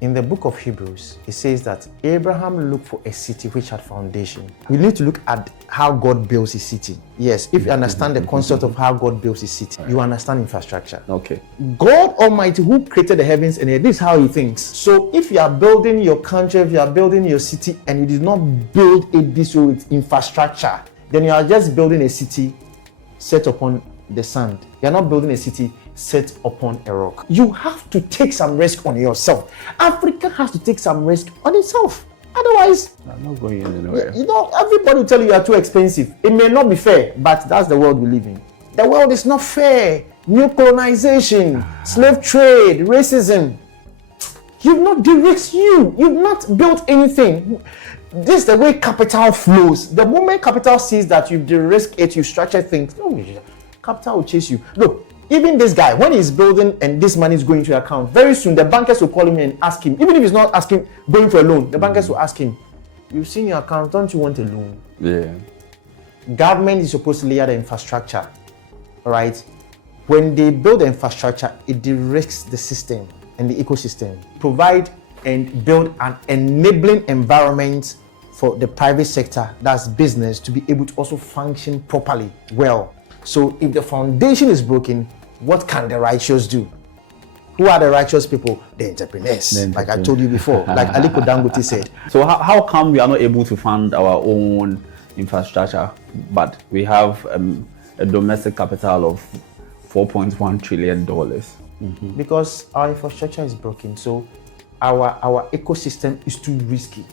in the book of Hebrews, it says that Abraham looked for a city which had foundation. We need to look at how God builds his city. Yes, if you understand the concept of how God builds his city, you understand infrastructure. Okay. God Almighty, who created the heavens and earth, this is how he thinks. So if you are building your country, if you are building your city, and you did not build it this way with infrastructure, then you are just building a city set upon the sand. You are not building a city set upon a rock. You have to take some risk on yourself. Africa has to take some risk on itself. Otherwise, I'm not going anywhere. You know, everybody will tell you are too expensive. It may not be fair, but that's the world we live in. The world is not fair. New colonization, slave trade, racism. You've not de-risked you. You've not built anything. This is the way capital flows. The moment capital sees that you've de-risked it, you structure things, capital will chase you. Look, even this guy, when he's building and this money is going to your account, very soon the bankers will call him and ask him, even if he's not asking, going for a loan, the bankers will ask him, you've seen your account, don't you want a loan? Yeah. Government is supposed to lay out the infrastructure, all right? When they build the infrastructure, it de-risks the system and the ecosystem. Provide and build an enabling environment for the private sector, that's business, to be able to also function properly, well. So if the foundation is broken, what can the righteous do? Who are the righteous people? The entrepreneurs. Like I told you before, like Aliko Dangote said. So how come we are not able to fund our own infrastructure, but we have a domestic capital of $4.1 trillion? Because our infrastructure is broken. So our ecosystem is too risky.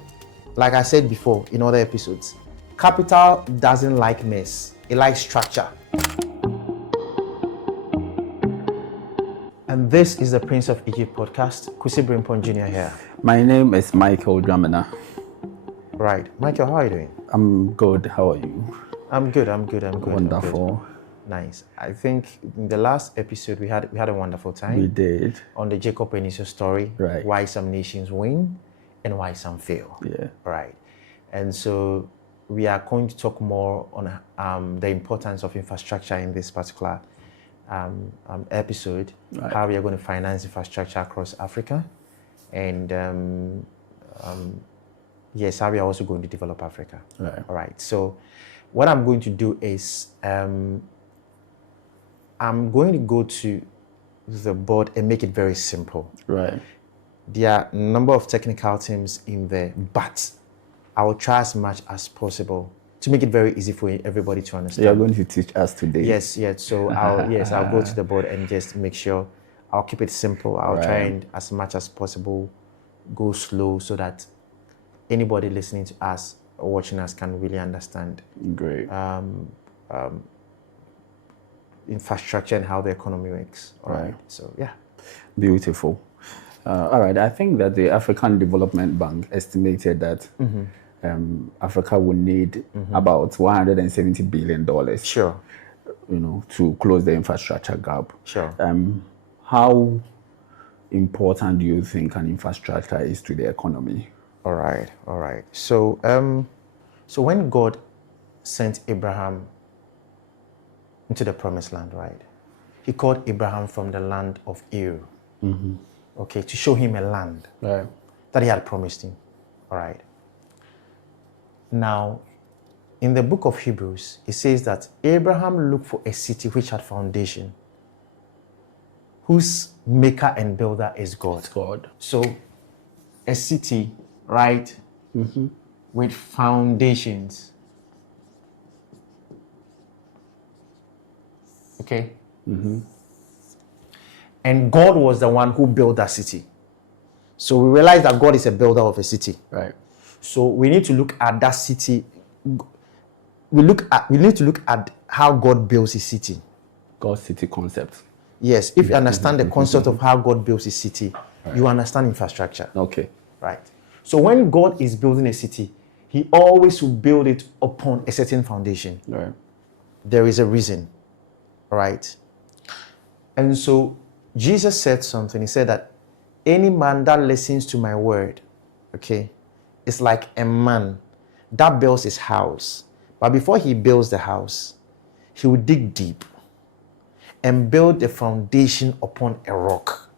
Like I said before in other episodes, capital doesn't like mess. It likes structure. And this is the Prince of Egypt podcast. Kusi Brempong Jr. here. My name is Michael Dramina. Right. Michael, how are you doing? I'm good. How are you? I'm good. Wonderful. I'm good. Nice. I think in the last episode we had a wonderful time. We did. On the Jacob and Esau story. Right. Why some nations win and why some fail. Yeah. Right. And so we are going to talk more on the importance of infrastructure in this particular episode, right. How we are going to finance infrastructure across Africa, and yes, how we are also going to develop Africa. Right. All right. So what I'm going to do is I'm going to go to the board and make it very simple. Right. There are a number of technical terms in there, but I will try as much as possible to make it very easy for everybody to understand. You're going to teach us today. Yes. So I'll go to the board and just make sure I'll keep it simple. I'll try and as much as possible go slow so that anybody listening to us or watching us can really understand. Great. Infrastructure and how the economy works. All right. So yeah. Beautiful. All right. I think that the African Development Bank estimated that Africa would need about $170 billion. Sure. To close the infrastructure gap. Sure. How important do you think an infrastructure is to the economy? All right. So when God sent Abraham into the promised land, right? He called Abraham from the land of Ur, okay, to show him a land that he had promised him, all right? Now, in the book of Hebrews, it says that Abraham looked for a city which had foundation, whose maker and builder is God. It's God. So, a city, right, with foundations. Okay? And God was the one who built that city. So we realize that God is a builder of a city. Right. So we need to look at that city. We need to look at how God builds his city. God's city concept. Yes, if you understand the concept of how God builds his city, you understand infrastructure. Okay. Right. So when God is building a city, he always will build it upon a certain foundation. Right. There is a reason. Right. And so Jesus said something. He said that any man that listens to my word, okay, is like a man that builds his house. But before he builds the house, he will dig deep and build the foundation upon a rock.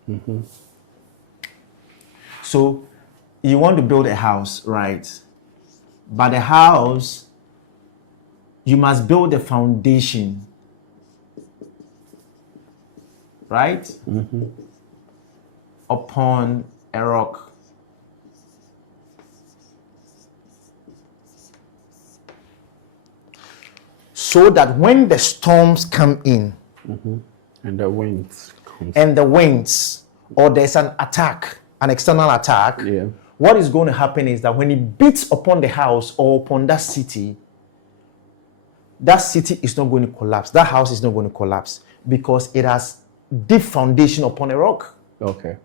So you want to build a house, right? But the house, you must build the foundation, right? Upon a rock. So that when the storms come in, And the winds comes. and the winds, or there's an attack, an external attack, Yeah. what is going to happen is that when it beats upon the house or upon that city is not going to collapse. That house is not going to collapse because it has deep foundation upon a rock. Okay.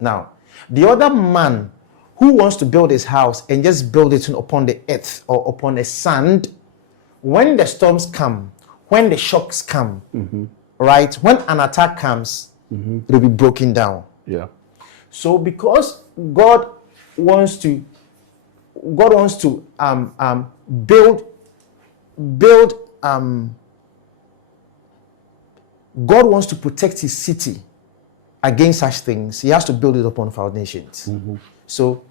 Now, the other man who wants to build his house and just build it upon the earth or upon the sand, when the storms come, when the shocks come, right? When an attack comes, it will be broken down. Yeah. So because God wants to God wants to protect his city against such things. He has to build it upon foundations. So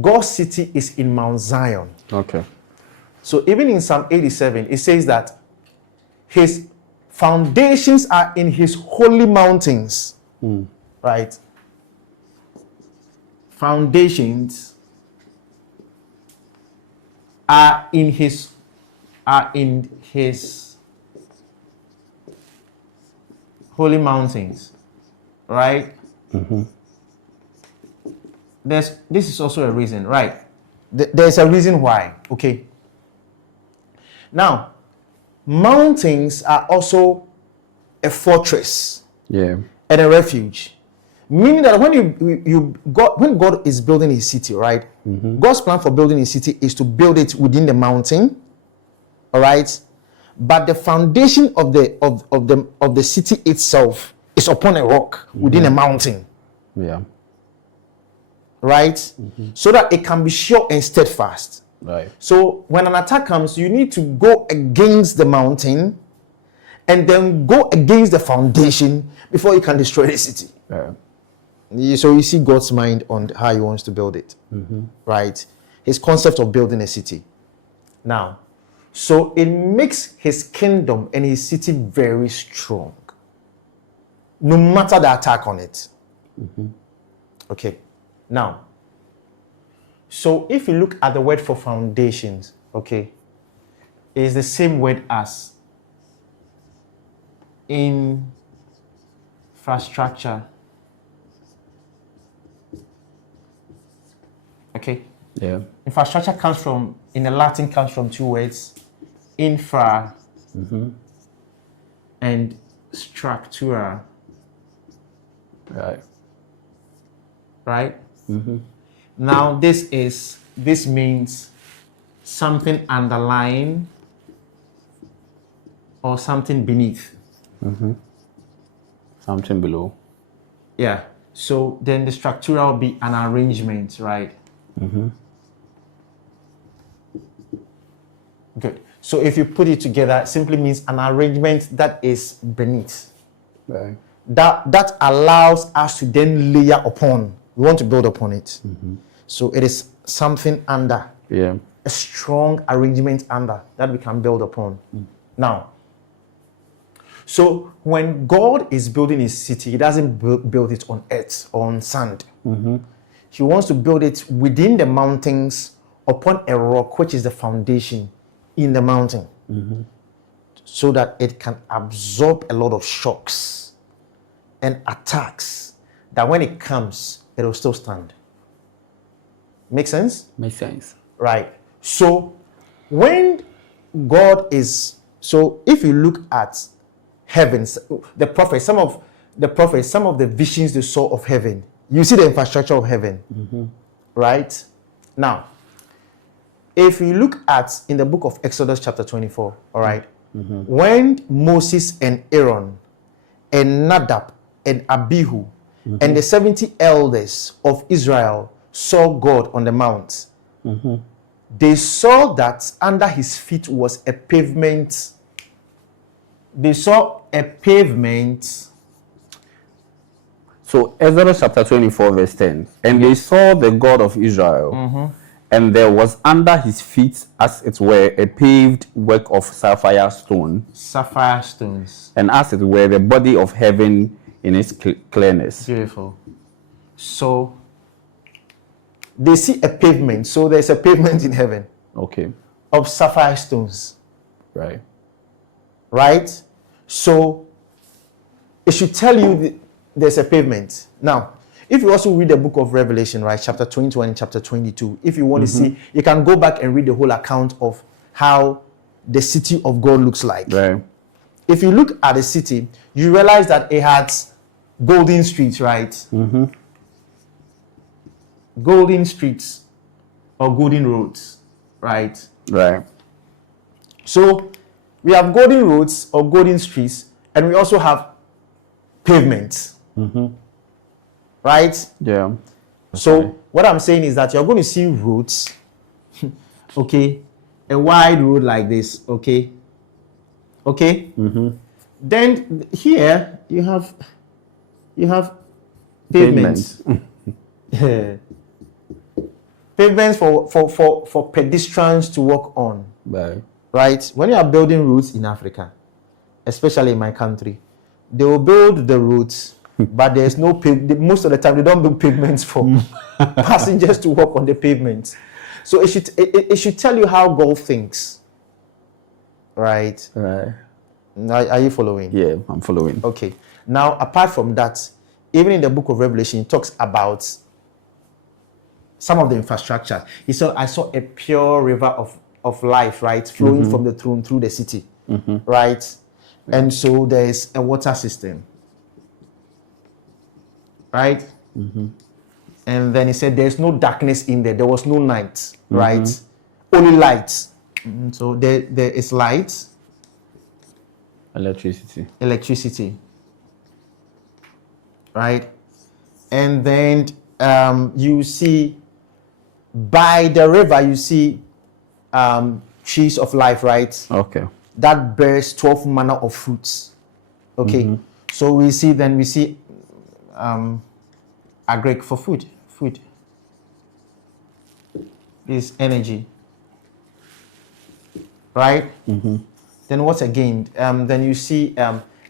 God's city is in Mount Zion. Okay. So even in Psalm 87, it says that his foundations are in his holy mountains. Right? Foundations are in his holy mountains, right? This is also a reason, right? There's a reason why. Okay. Now, mountains are also a fortress, Yeah. and a refuge. Meaning that when God is building his city, right? God's plan for building his city is to build it within the mountain, all right? But the foundation of the city itself is upon a rock within a mountain, Yeah. right? So that it can be sure and steadfast. Right. So when an attack comes, you need to go against the mountain and then go against the foundation before you can destroy the city. So you see God's mind on how he wants to build it, right? His concept of building a city. Now, so it makes his kingdom and his city very strong, no matter the attack on it. Okay. Now, so if you look at the word for foundations, okay, it's the same word as infrastructure. Okay. Yeah. Infrastructure comes from, in the Latin, comes from two words, infra and structura. Right. Right? Now this means something underlying or something beneath. Something below. Yeah. So then the structure will be an arrangement, right? Good. So if you put it together, it simply means an arrangement that is beneath. Right. That allows us to then layer upon. We want to build upon it. So it is something under. Yeah. A strong arrangement under that we can build upon. Now, so when God is building his city, he doesn't build it on earth or on sand. He wants to build it within the mountains upon a rock, which is the foundation in the mountain, so that it can absorb a lot of shocks and attacks, that when it comes, it will still stand. Make sense? Makes sense. Right. So when God is, so if you look at heavens, the prophets, some of the visions they saw of heaven, you see the infrastructure of heaven, right? Now, if you look at in the book of Exodus chapter 24, all right, when Moses and Aaron and Nadab and Abihu and the 70 elders of Israel saw God on the mount, they saw that under his feet was a pavement. They saw a pavement So Exodus chapter 24 verse 10. And they saw the God of Israel, and there was under his feet, as it were, a paved work of sapphire stone. Sapphire stones. And as it were, the body of heaven in its clearness. Beautiful. So they see a pavement. So there's a pavement in heaven. Okay. Of sapphire stones. Right. Right? So it should tell you there's a pavement. Now, if you also read the book of Revelation, right, chapter 21 and chapter 22, if you want to see, you can go back and read the whole account of how the city of God looks like. Right. If you look at the city, you realize that it has golden streets, right? Golden streets or golden roads, right? Right. So we have golden roads or golden streets, and we also have pavements. Right? Yeah. So what I'm saying is that you're going to see roads, okay, a wide road like this, okay, okay. Then here you have pavements. Pavements for pedestrians to walk on. Right. Right? When you are building roads in Africa, especially in my country, they will build the roads, but there's no most of the time they don't build pavements for passengers to walk on the pavements. So it should tell you how God thinks. Right? Right. Are you following? Yeah, I'm following. Okay. Now, apart from that, even in the book of Revelation, it talks about some of the infrastructure. He said, I saw a pure river of life, right, flowing from the throne through the city, right? And so there is a water system, right? And then he said, there's no darkness in there. There was no night, right? Only light. So there is light. Electricity. Right? And then you see, by the river, you see trees of life, right? Okay. That bears 12 manner of fruits. Okay. So we see agric for food. Is energy. Right? Then what again? Then you see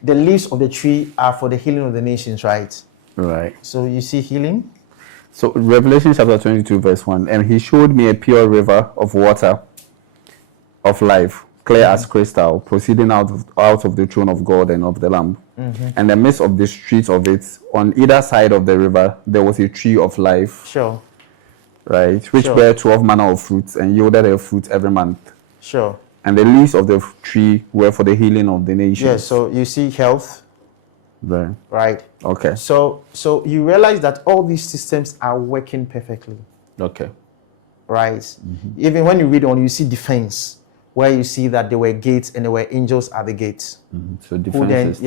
the leaves of the tree are for the healing of the nations, right? Right. So you see healing. So Revelation chapter 22 verse 1, and he showed me a pure river of water of life, clear as crystal, proceeding out of the throne of God and of the Lamb. And in the midst of the streets of it, on either side of the river, there was a tree of life. Sure. Right, which bare 12 manner of fruits and yielded a fruit every month. Sure. And the leaves of the tree were for the healing of the nations. Yeah, so you see health. Right. Right. Okay. So you realize that all these systems are working perfectly. Okay. Right. Even when you read on, you see defense, where you see that there were gates and there were angels at the gates. So defense system.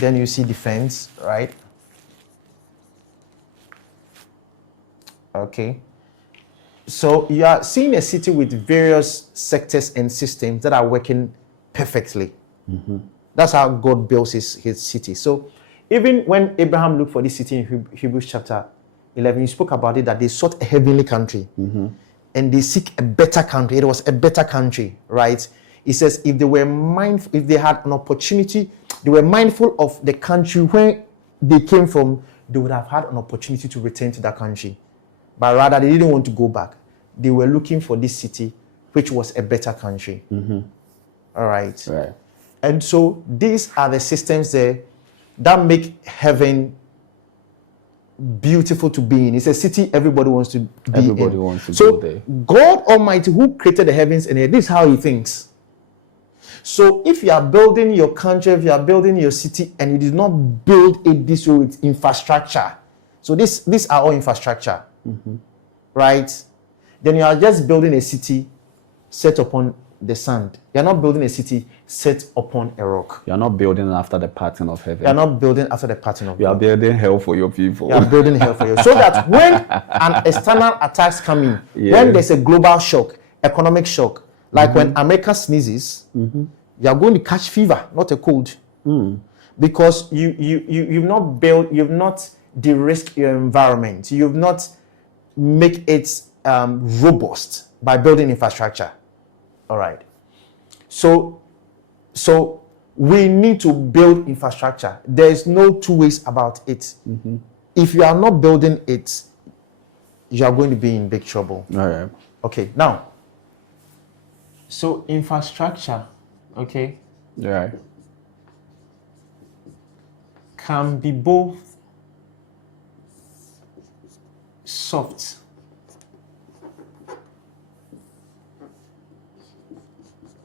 Yeah, you see defense, right? Okay. So you are seeing a city with various sectors and systems that are working perfectly. That's how God builds his city. So even when Abraham looked for this city in Hebrews chapter 11, he spoke about it, that they sought a heavenly country. And they seek a better country. It was a better country, right? He says if they were mindful, if they had an opportunity, they were mindful of the country where they came from, they would have had an opportunity to return to that country. But rather, they didn't want to go back. They were looking for this city, which was a better country. All right. Right. And so these are the systems there that make heaven beautiful to be in. It's a city everybody wants to be in. Everybody wants to go there. God Almighty, who created the heavens and earth, this is how he thinks. So if you are building your country, if you are building your city, and you did not build it this way with infrastructure, so these are all infrastructure, right? Then you are just building a city set upon the sand. You are not building a city set upon a rock. You are not building after the pattern of heaven. You are not building after the pattern of You are God. building hell for your people. You are building hell for you. So that when an external attacks come in, when there's a global shock, economic shock, like when America sneezes, you are going to catch fever, not a cold. because you've not de-risked your environment. You've not make it robust by building infrastructure. All right. So we need to build infrastructure. There's no two ways about it. If you are not building it, you are going to be in big trouble. All right. Okay, now, so infrastructure, okay, Yeah. can be both soft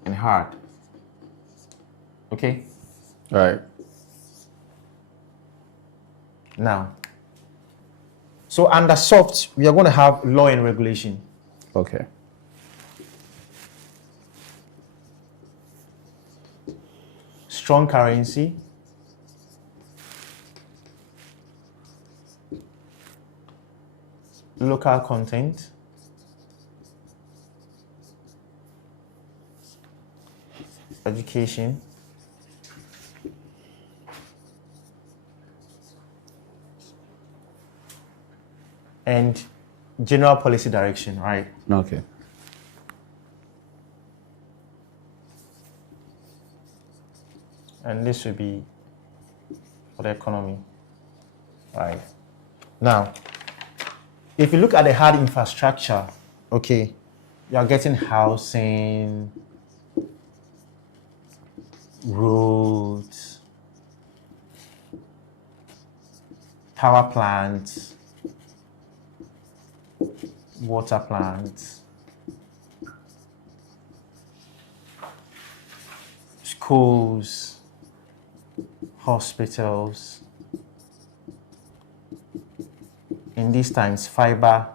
and hard. Okay? All right. Now, so under soft, we are going to have law and regulation. Okay. Strong currency. Local content. Education. And general policy direction, right? Okay. And this will be for the economy, right? Now, if you look at the hard infrastructure, okay, you are getting housing, roads, power plants, water plants, schools, hospitals. In these times, fiber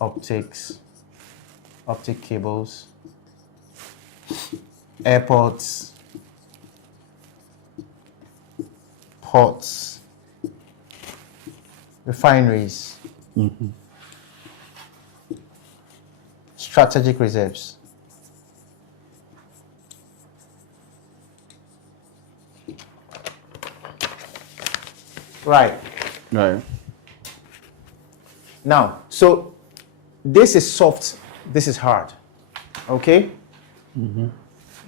optics, optic cables, airports, ports, refineries, strategic reserves. Right. Right. Now, so this is soft, this is hard. Okay?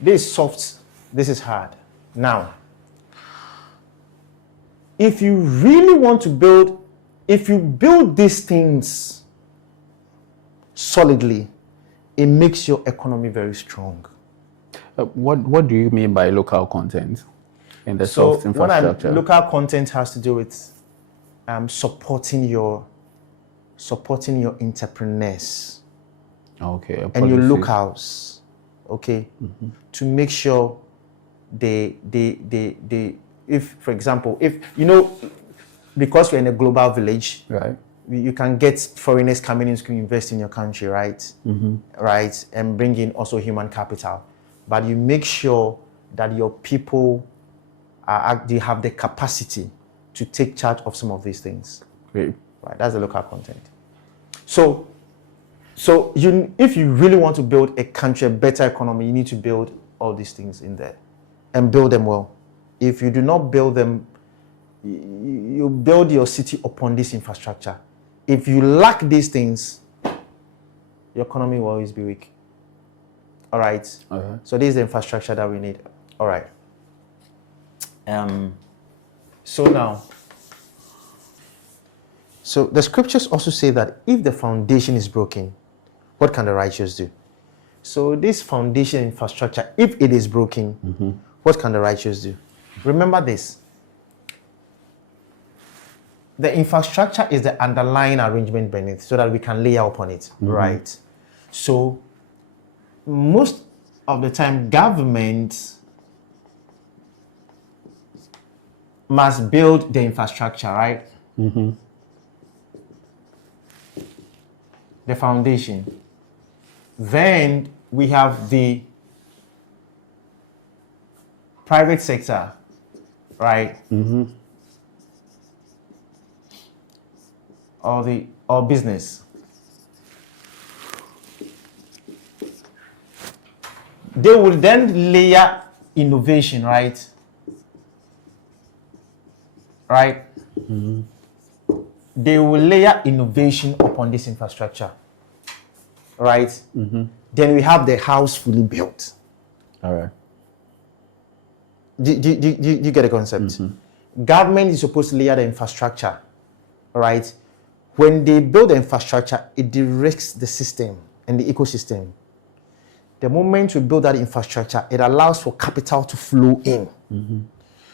This is soft, this is hard. Now, if you really want to build, if you build these things solidly, it makes your economy very strong. What do you mean by local content in the soft infrastructure? Local content has to do with supporting your entrepreneurs. Okay. And your locals, okay, to make sure they if, for example, if you know, because we're in a global village, right, you can get foreigners coming in to invest in your country, right? Right, and bring in also human capital, but you make sure that your people they have the capacity to take charge of some of these things. Great. Right, that's the local content. So if you really want to build a country, a better economy, you need to build all these things in there and build them well. If you do not build them, you build your city upon this infrastructure. If you lack these things, your economy will always be weak. All right. Okay. So this is the infrastructure that we need. All right. So now, so the scriptures also say that if the foundation is broken, what can the righteous do? So this foundation infrastructure, if it is broken, what can the righteous do? Remember this. The infrastructure is the underlying arrangement beneath so that we can layer upon it, right? So most of the time, government must build the infrastructure, right? The foundation. Then we have the private sector, right? Or business. They will then layer innovation, right? right? They will layer innovation upon this infrastructure, right? Then we have the house fully built. All right. Do you get the concept? Government is supposed to layer the infrastructure, right? When they build the infrastructure, it de-risks the system and the ecosystem. The moment we build that infrastructure, it allows for capital to flow in,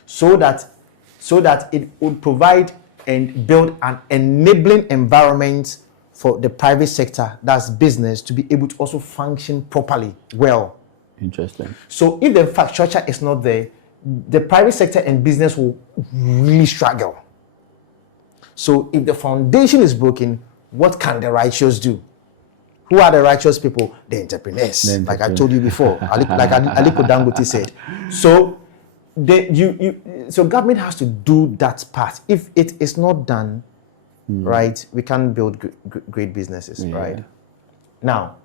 so that it would provide and build an enabling environment for the private sector, that's business, to be able to also function properly, well. Interesting. So if the infrastructure is not there, the private sector and business will really struggle. So if the foundation is broken, what can the righteous do? Who are the righteous people? The entrepreneurs. Like I told you before, like Aliko Dangote said. So so government has to do that part. If it is not done, right, we can't build great businesses, right? Now,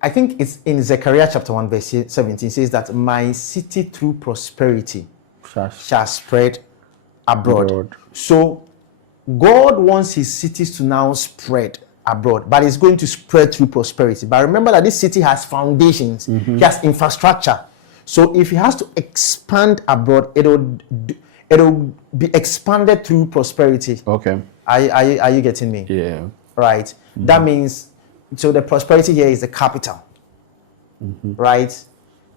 I think it's in Zechariah chapter 1 verse 17 says that my city through prosperity shall spread abroad. So God wants his cities to now spread abroad, but it's going to spread through prosperity. But remember that this city has foundations, he has infrastructure. So if he has to expand abroad, it'll be expanded through prosperity. Okay. Are you getting me? Yeah. Right. That means, so the prosperity here is the capital, right?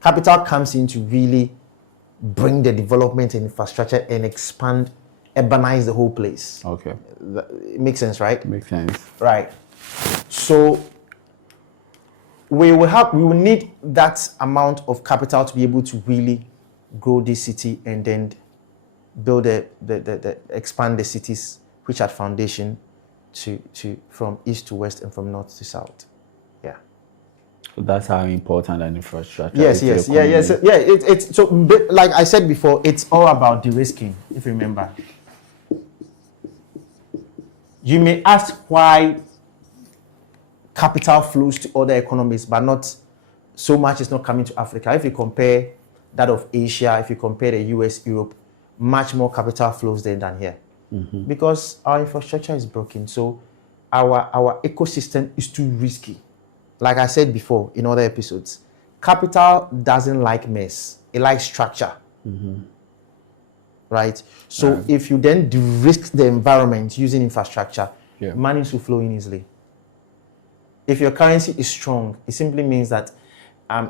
Capital comes in to really bring the development and infrastructure and expand, urbanize the whole place. Okay. It makes sense, right? Makes sense. Right. So we will need that amount of capital to be able to really grow this city and then build expand the cities which had foundation to from east to west and from north to south. Yeah. So that's how important an infrastructure yes, is. It's so like I said before, it's all about de-risking, if you remember. You may ask why capital flows to other economies, but not so much is not coming to Africa. If you compare that of Asia, if you compare the US, Europe, much more capital flows there than here. Because our infrastructure is broken. So our ecosystem is too risky. Like I said before in other episodes, capital doesn't like mess. It likes structure. Right? So if you then de-risk the environment using infrastructure, money will flow in easily. If your currency is strong, it simply means that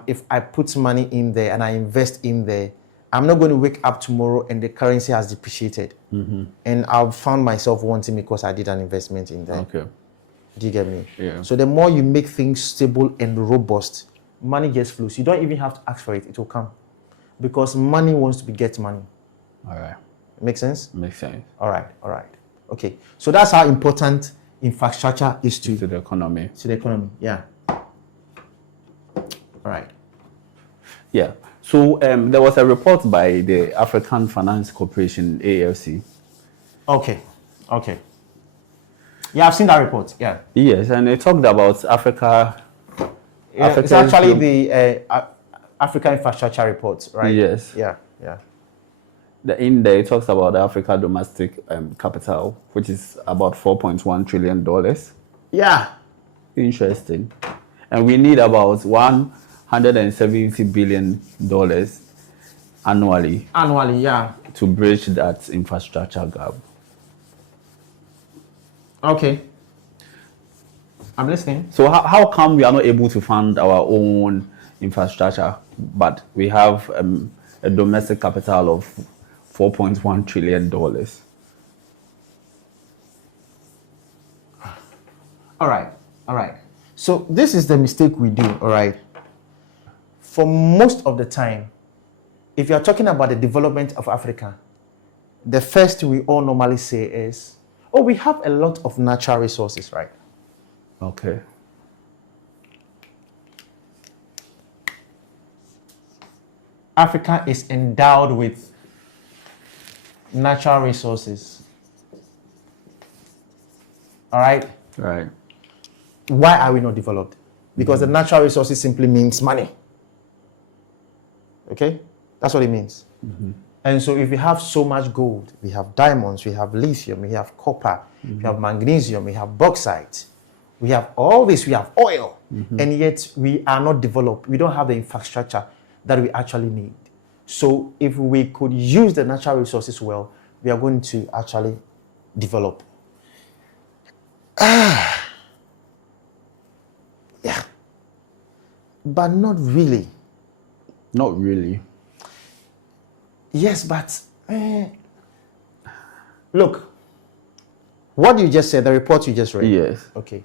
if I put money in there and I invest in there, I'm not going to wake up tomorrow and the currency has depreciated. And I've found myself wanting because I did an investment in there. Okay. Do you get me? Yeah. So the more you make things stable and robust, money gets flows. You don't even have to ask for it. It will come. Because money wants to get money. All right. Make sense? Makes sense. All right. Okay. So that's how important infrastructure is to the economy. To the economy, yeah. All right. Yeah. So there was a report by the African Finance Corporation, AFC. Okay. Yeah, I've seen that report. Yeah. Yes, and it talked about Africa. It's actually the Africa Infrastructure Report, right? Yes. Yeah. In there, it talks about the Africa domestic capital, which is about $4.1 trillion. Yeah. Interesting. And we need about $170 billion annually. Annually, yeah. To bridge that infrastructure gap. Okay. I'm listening. So how come we are not able to fund our own infrastructure, but we have a domestic capital of $4.1 trillion? All right. So this is the mistake we do, all right? For most of the time, if you're talking about the development of Africa, the first thing we all normally say is, oh, we have a lot of natural resources, right? Okay. Africa is endowed with natural resources. All right? Right. Why are we not developed? Because the natural resources simply means money. Okay? That's what it means. And so if we have so much gold, we have diamonds, we have lithium, we have copper, we have magnesium, we have bauxite, we have all this, we have oil, and yet we are not developed. We don't have the infrastructure that we actually need. So if we could use the natural resources well, we are going to actually develop. Yeah. But not really. Not really. Yes, but look, what you just said, the report you just read. Yes. Okay.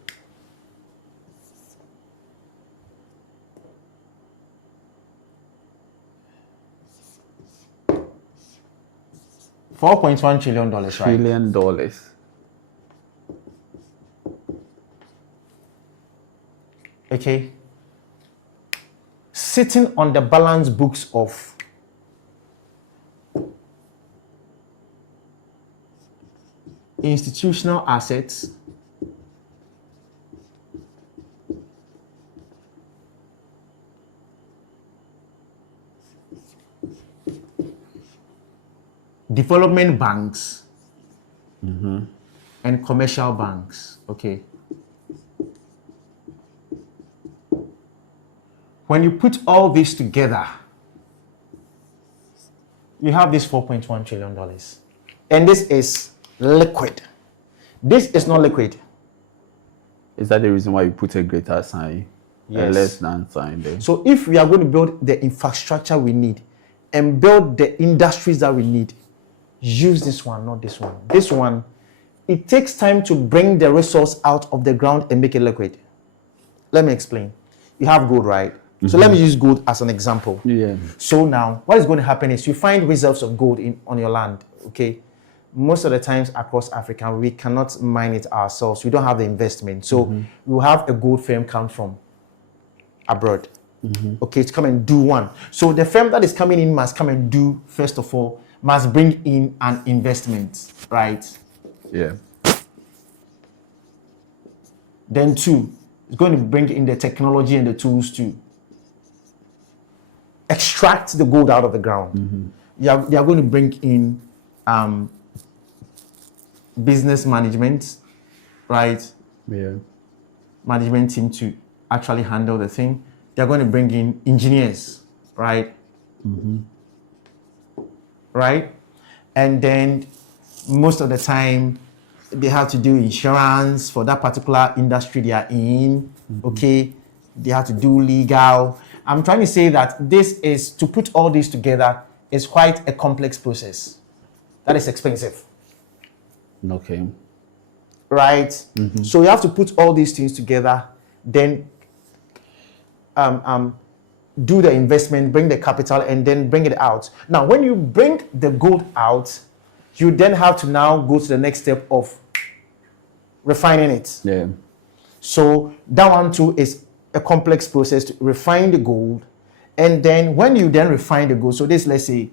$4.1 trillion, right? $1 trillion. Okay. Sitting on the balance books of institutional assets, development banks, and commercial banks. Okay. When you put all this together, you have this $4.1 trillion. And this is liquid. This is not liquid. Is that the reason why you put a greater sign? Yes. A less than sign there? So if we are going to build the infrastructure we need and build the industries that we need, use this one, not this one. This one, it takes time to bring the resource out of the ground and make it liquid. Let me explain. You have gold, right? So let me use gold as an example. Yeah. So now, what is going to happen is you find reserves of gold on your land, okay? Most of the times across Africa, we cannot mine it ourselves. We don't have the investment. So we will have a gold firm come from abroad, okay, to come and do one. So the firm that is coming in must come and do, first of all, must bring in an investment, right? Yeah. Then two, it's going to bring in the technology and the tools to extract the gold out of the ground. They are going to bring in business management, right? Yeah. Management team to actually handle the thing. They're going to bring in engineers, right? Right? And then most of the time, they have to do insurance for that particular industry they are in, okay? They have to do legal. I'm trying to say that this is, to put all this together, is quite a complex process. That is expensive. Okay. Right? So you have to put all these things together, then do the investment, bring the capital, and then bring it out. Now, when you bring the gold out, you then have to now go to the next step of refining it. Yeah. So that one too is a complex process to refine the gold. And then when you then refine the gold, so this, let's say,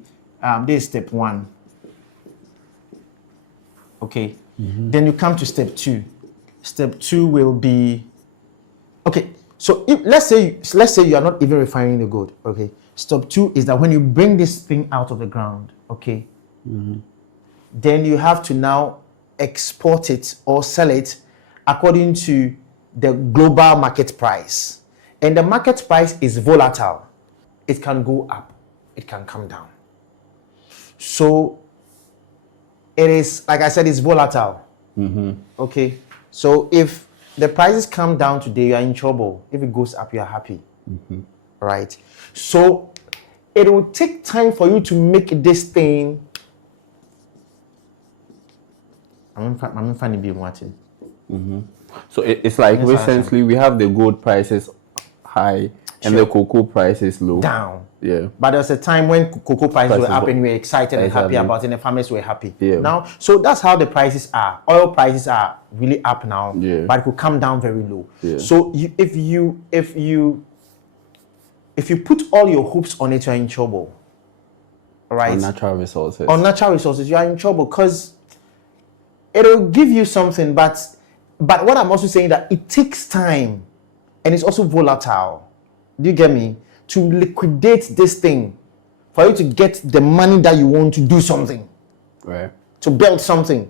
this is step one. Okay. Then you come to step two. Step two will be, okay. So if, let's say you are not even refining the gold. Okay. Step two is that when you bring this thing out of the ground, okay, then you have to now export it or sell it according to the global market price. And the market price is volatile. It can go up, it can come down. So it is, like I said, it's volatile. Okay. So if the prices come down today, you are in trouble. If it goes up, you are happy. Right? So it will take time for you to make this thing. I'm finding being watching. So it's like recently we have the gold prices high and the cocoa prices low. Down. Yeah. But there's a time when cocoa prices were up and we were excited and happy about it, and the farmers were happy. Yeah. Now, so that's how the prices are. Oil prices are really up now, Yeah. but it could come down very low. Yeah. So if you put all your hopes on it, you're in trouble. Right? On natural resources. On natural resources, you are in trouble because it'll give you something, but what I'm also saying that it takes time and it's also volatile. Do you get me? To liquidate this thing for you to get the money that you want to do something, Right. to build something.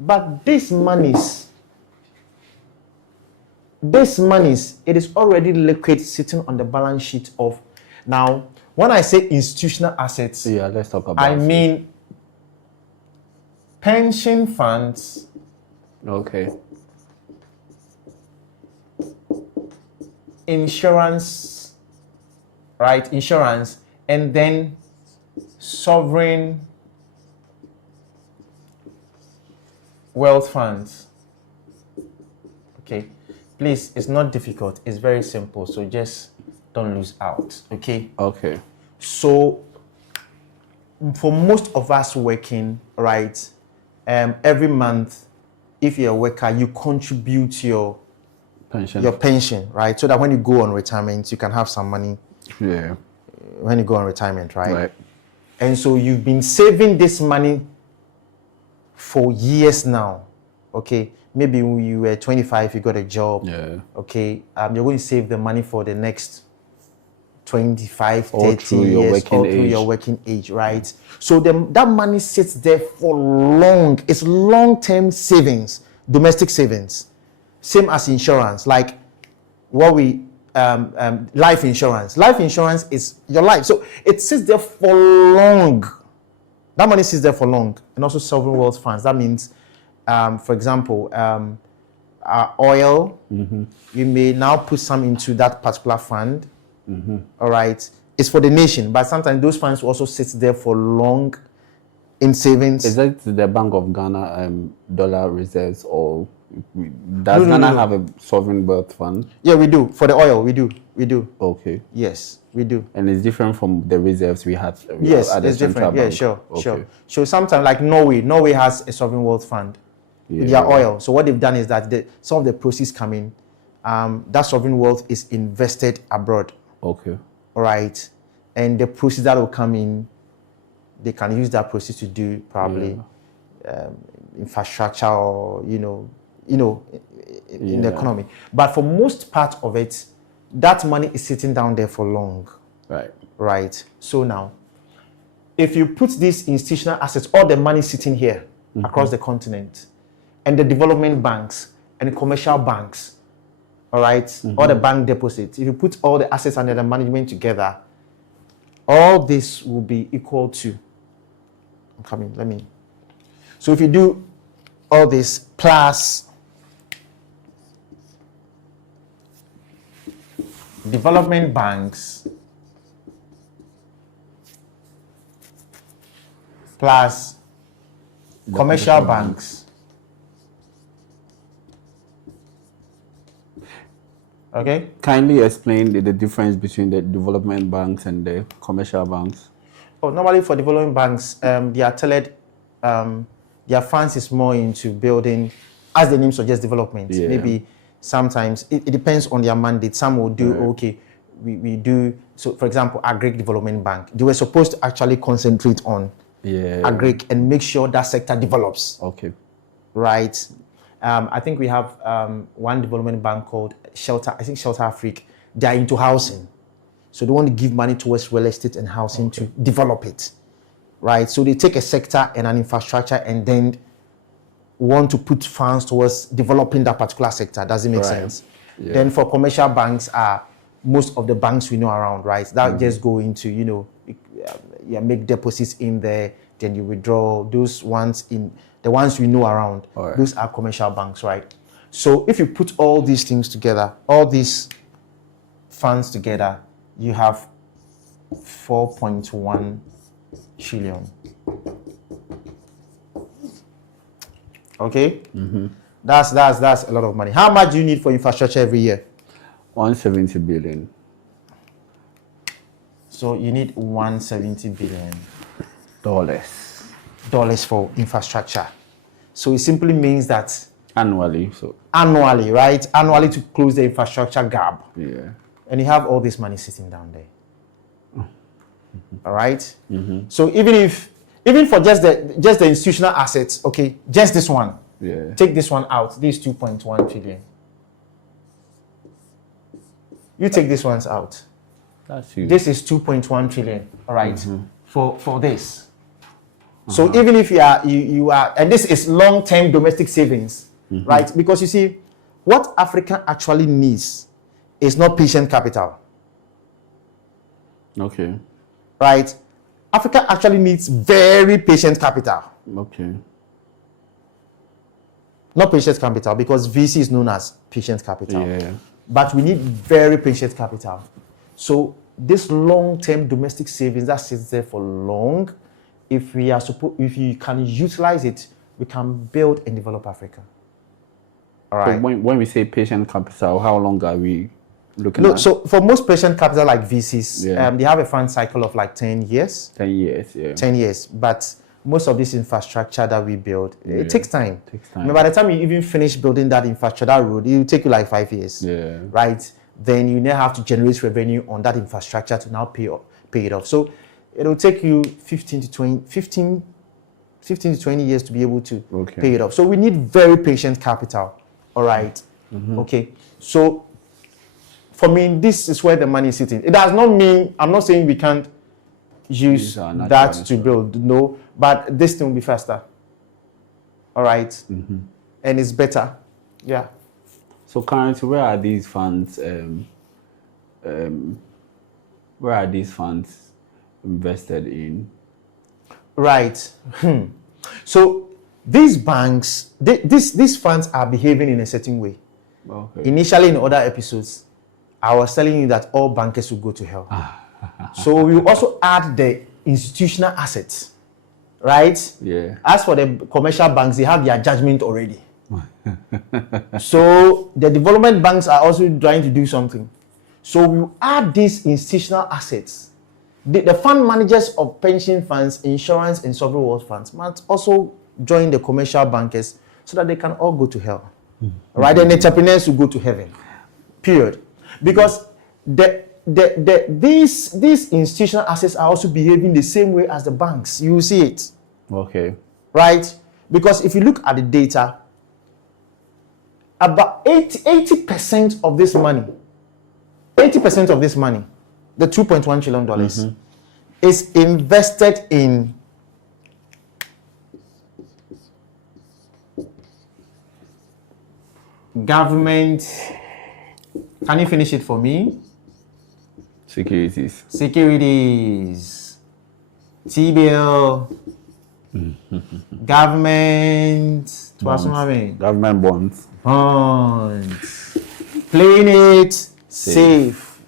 But these monies, it is already liquid sitting on the balance sheet of. Now, when I say institutional assets, Yeah, let's talk about I mean pension funds, okay. insurance, right? Insurance, and then sovereign wealth funds. Okay, please, it's not difficult, it's very simple, so just don't lose out. Okay. Okay. So for most of us working, right, every month, if you're a worker, you contribute your pension, right, so that when you go on retirement, you can have some money. Yeah. When you go on retirement, right? Right. And so you've been saving this money for years now. Okay, maybe when you were 25, you got a job. Yeah. Okay, you're going to save the money for the next 25, All 30 through your years, working all through age. your working age, right? So that money sits there for long. It's long-term savings, domestic savings. Same as insurance, like what we life insurance. Life insurance is your life, so it sits there for long. That money sits there for long. And also sovereign wealth funds. That means, for example, oil. You may now put some into that particular fund. All right, it's for the nation, but sometimes those funds also sit there for long in savings. Is that the Bank of Ghana dollar reserves, or does Ghana have a sovereign wealth fund? Yeah, we do. For the oil, we do. Okay. Yes, we do. And it's different from the reserves we had. Yes, at the it's different. central Yeah, bank. sure, Okay. sure. So sometimes, like Norway has a sovereign wealth fund with their oil. So what they've done is that some of the proceeds come in, that sovereign wealth is invested abroad. Okay. All right, and the proceeds that will come in, they can use that proceeds to do probably infrastructure or in the economy. But for most part of it, that money is sitting down there for long. Right. Right. So now, if you put these institutional assets, all the money sitting here across the continent, and the development banks and the commercial banks, all right, all the bank deposits, if you put all the assets under the management together, all this will be equal to, I'm coming, so if you do all this plus development banks plus commercial banks. Okay. Kindly explain the difference between the development banks and the commercial banks. Oh, normally for development banks, they are tailored, their funds is more into building, as the name suggests, development. Yeah. Maybe sometimes it depends on their mandate. Some will do, okay, we do, so for example, Agric Development Bank, they were supposed to actually concentrate on Agric and make sure that sector develops. Okay. Right. I think we have one development bank called Shelter Afrique. They are into housing. So they want to give money towards real estate and housing to develop it. Right. So they take a sector and an infrastructure and then want to put funds towards developing that particular sector. Does it make sense? Yeah. Then for commercial banks are most of the banks we know around, right? That just go into, you make deposits in there, then you withdraw those ones in the ones we know around. Those are commercial banks, right? So if you put all these things together, all these funds together, you have 4.1 trillion. Okay? That's a lot of money. How much do you need for infrastructure every year? 170 billion. So you need 170 billion dollars for infrastructure. So it simply means that annually, right? Annually to close the infrastructure gap. Yeah. And you have all this money sitting down there. All right? So even for just the institutional assets, okay, just this one. Yeah. Take this one out. This 2.1 trillion. You take these ones out. That's huge. This is 2.1 trillion, all right, for this. So even if you are, and this is long-term domestic savings, right? Because you see, what Africa actually needs is not patient capital. Okay. Right? Africa actually needs very patient capital. Okay. Not patient capital, because VC is known as patient capital. Yeah. But we need very patient capital. So this long-term domestic savings that sits there for long, if you can utilize it, we can build and develop Africa. All right. So when we say patient capital, how long are we looking No, at? so for most patient capital like VCs, Yeah. they have a fund cycle of like 10 years. 10 years, yeah. 10 years. But most of this infrastructure that we build, it takes time. Takes time. I mean, by the time you even finish building that infrastructure, that road, it will take you like 5 years. Yeah. Right? Then you now have to generate revenue on that infrastructure to now pay it off. So it'll take you 15 to 20 years to be able to pay it off. So we need very patient capital. All right. Okay. So for me, this is where the money is sitting. It does not mean, I'm not saying we can't use that to build, no, but this thing will be faster. All right. And it's better. Yeah. So currently, where are these funds? Where are these funds invested in? Right. So these banks, these funds are behaving in a certain way. Okay. Initially, in other episodes, I was telling you that all bankers will go to hell. So we will also add the institutional assets, right? Yeah. As for the commercial banks, they have their judgment already. So the development banks are also trying to do something. So we will add these institutional assets. The fund managers of pension funds, insurance, and sovereign wealth funds must also join the commercial bankers so that they can all go to hell. Right? And entrepreneurs will go to heaven. Period. Because these institutional assets are also behaving the same way as the banks. You will see it. Okay. Right? Because if you look at the data, about 80% of this money, 80% of this money, the $2.1 trillion, is invested in government. Can you finish it for me? Securities. Securities. T-bill. Government. Government bonds. Bonds. Playing it safe.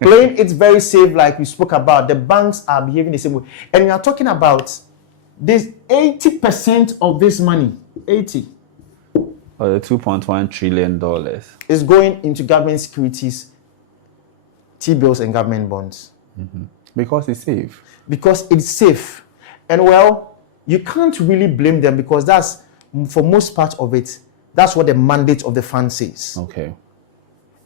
Playing it very safe, like we spoke about. The banks are behaving the same way. And we are talking about this 80% of this money. 80. Or the $2.1 trillion. Is going into government securities, T-bills, and government bonds. Because it's safe. Because it's safe. And well, you can't really blame them because that's, for most part of it, that's what the mandate of the fund says. Okay.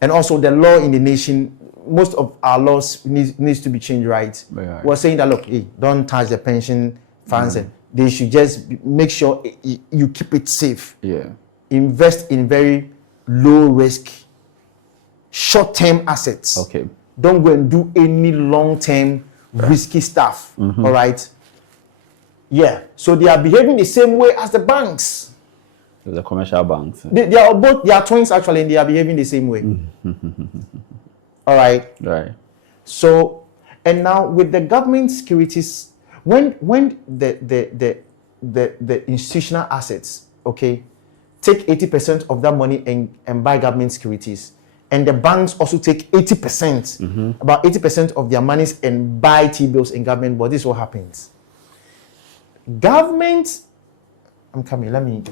And also the law in the nation, most of our laws needs to be changed, right? We're saying that, look, hey, don't touch the pension funds and they should just make sure you keep it safe. Yeah. Invest in very low risk, short-term assets. Okay. Don't go and do any long-term risky stuff. All right. Yeah. So they are behaving the same way as the banks. The commercial banks. They are both, they are twins actually, and they are behaving the same way. All right. Right. So, and now with the government securities, when the institutional assets, okay, take 80% of that money and buy government securities, and the banks also take 80%, about 80% of their monies and buy T-bills and government bonds. This is what happens. Government, I'm coming.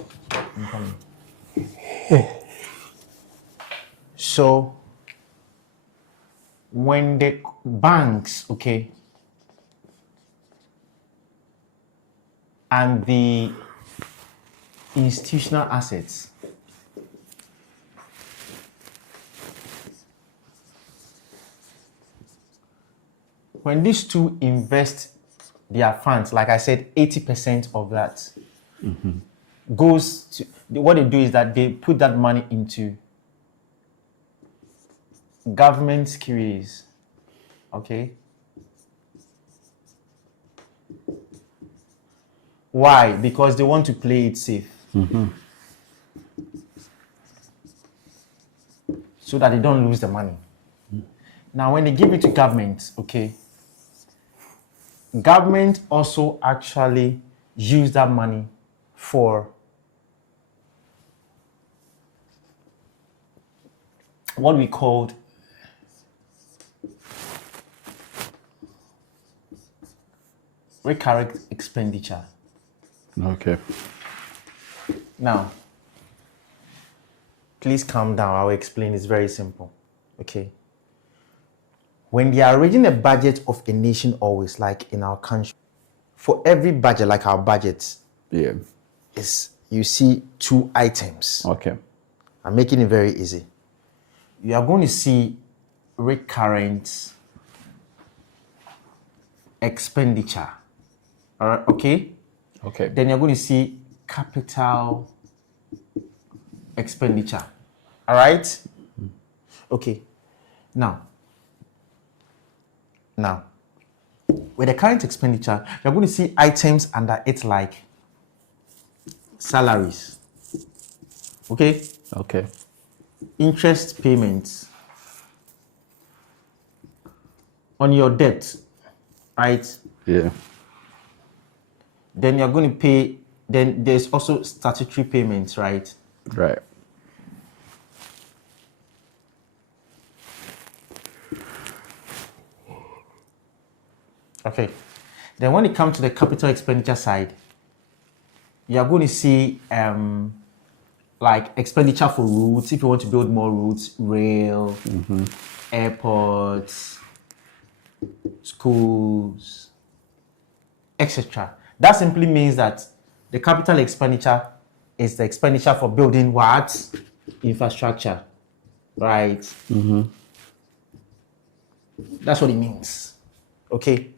So, when the banks, okay, and the institutional assets when these two invest their funds, like I said, 80% of that goes to, what they do is that they put that money into government securities. Okay. Why? Because they want to play it safe. So that they don't lose the money. Now, when they give it to government, okay, government also actually use that money for what we called recurrent expenditure. Okay. Now, please calm down. I'll explain. It's very simple. Okay. When they are arranging a budget of a nation, always like in our country, for every budget, like our budget, Yeah. is you see two items. Okay. I'm making it very easy. You are going to see recurrent expenditure. All right, okay? Okay. Then you're going to see capital expenditure. All right? Okay. Now, with the current expenditure, you're going to see items under it like salaries. Okay? Okay. Interest payments on your debt, right? Yeah. Then you're going to pay, then there's also statutory payments, right? Right. Okay. Then when it comes to the capital expenditure side, you're going to see like expenditure for roads, if you want to build more roads, rail, airports, schools, etc. That simply means that the capital expenditure is the expenditure for building what? Infrastructure, right? That's what it means. Okay.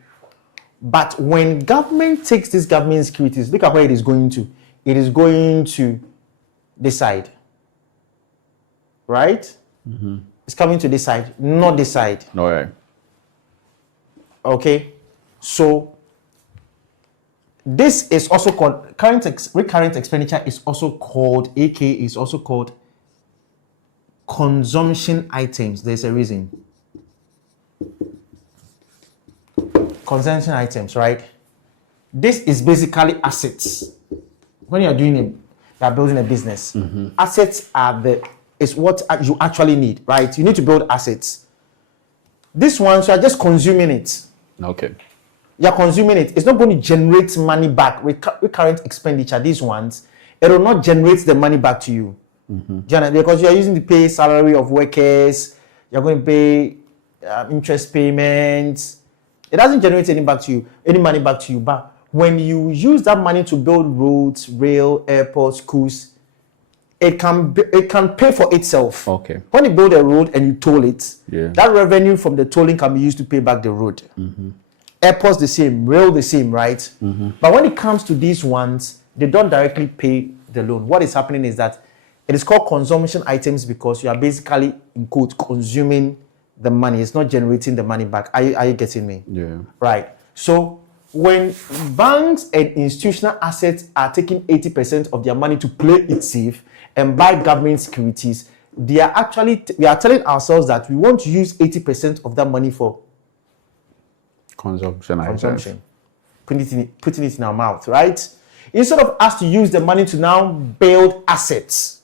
But when government takes these government securities, look at where it is going to. It is going to this side. Right? It's coming to this side, not this side. All right. Okay? So, this is also called, recurrent expenditure is also called, aka is also called consumption items. There's a reason. Consumption items, right? This is basically assets. When you're building a business, assets is what you actually need, right? You need to build assets. This one, so you're just consuming it. Okay. You're consuming it. It's not going to generate money back. Recurrent expenditure, these ones, it will not generate the money back to you. Because you're using to pay salary of workers, you're going to pay interest payments. It doesn't generate any money back to you. But when you use that money to build roads, rail, airports, schools, it can pay for itself. Okay. When you build a road and you toll it, Yeah. that revenue from the tolling can be used to pay back the road. Airports the same, rail the same, right? But when it comes to these ones, they don't directly pay the loan. What is happening is that it is called consumption items because you are basically, in quote, consuming the money. It's not generating the money back. Are you getting me? Yeah. Right. So when banks and institutional assets are taking 80% of their money to play it safe and buy government securities, we are telling ourselves that we want to use 80% of that money for Consumption. putting it in our mouth, right? Instead of us to use the money to now build assets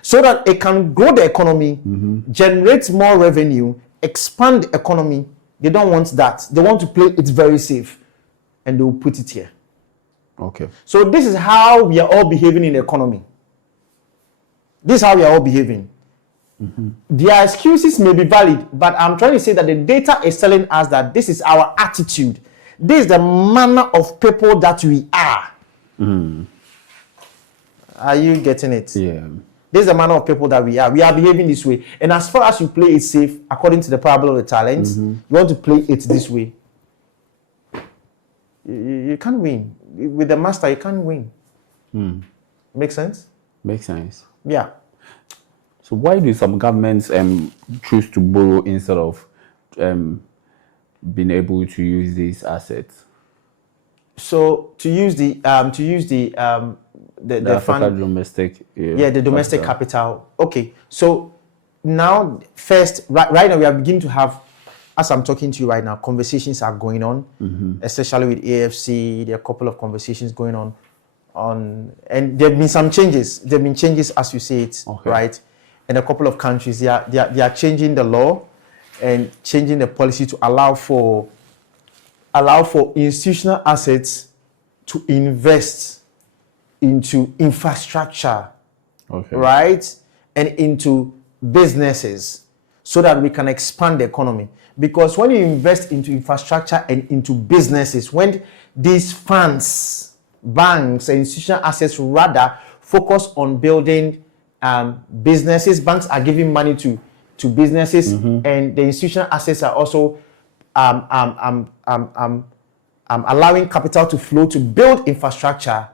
so that it can grow the economy, generate more revenue, expand the economy. They don't want that. They want to play it very safe, and they will put it here. Okay. So this is how we are all behaving in the economy. This is how we are all behaving. Their excuses may be valid, but I'm trying to say that the data is telling us that this is our attitude. This is the manner of people that we are. Are you getting it? Yeah. This is the manner of people that we are. We are behaving this way. And as far as you play it safe, according to the parable of the talents, you want to play it this way. You can't win. With the master, you can't win. Make sense? Makes sense. Yeah. So why do some governments choose to borrow instead of been able to use these assets? So to use the The Africa fund, domestic, the domestic capital. Okay, so now first, right now we are beginning to have, as I'm talking to you right now, conversations are going on, especially with AFC. There are a couple of conversations going on, and there have been some changes. There have been changes, as you say it, right? In a couple of countries, they are changing the law and changing the policy to allow for institutional assets to invest into infrastructure, right, and into businesses, so that we can expand the economy. Because when you invest into infrastructure and into businesses, when these funds, banks, and institutional assets rather focus on building businesses, banks are giving money to businesses, and the institutional assets are also allowing capital to flow to build infrastructure,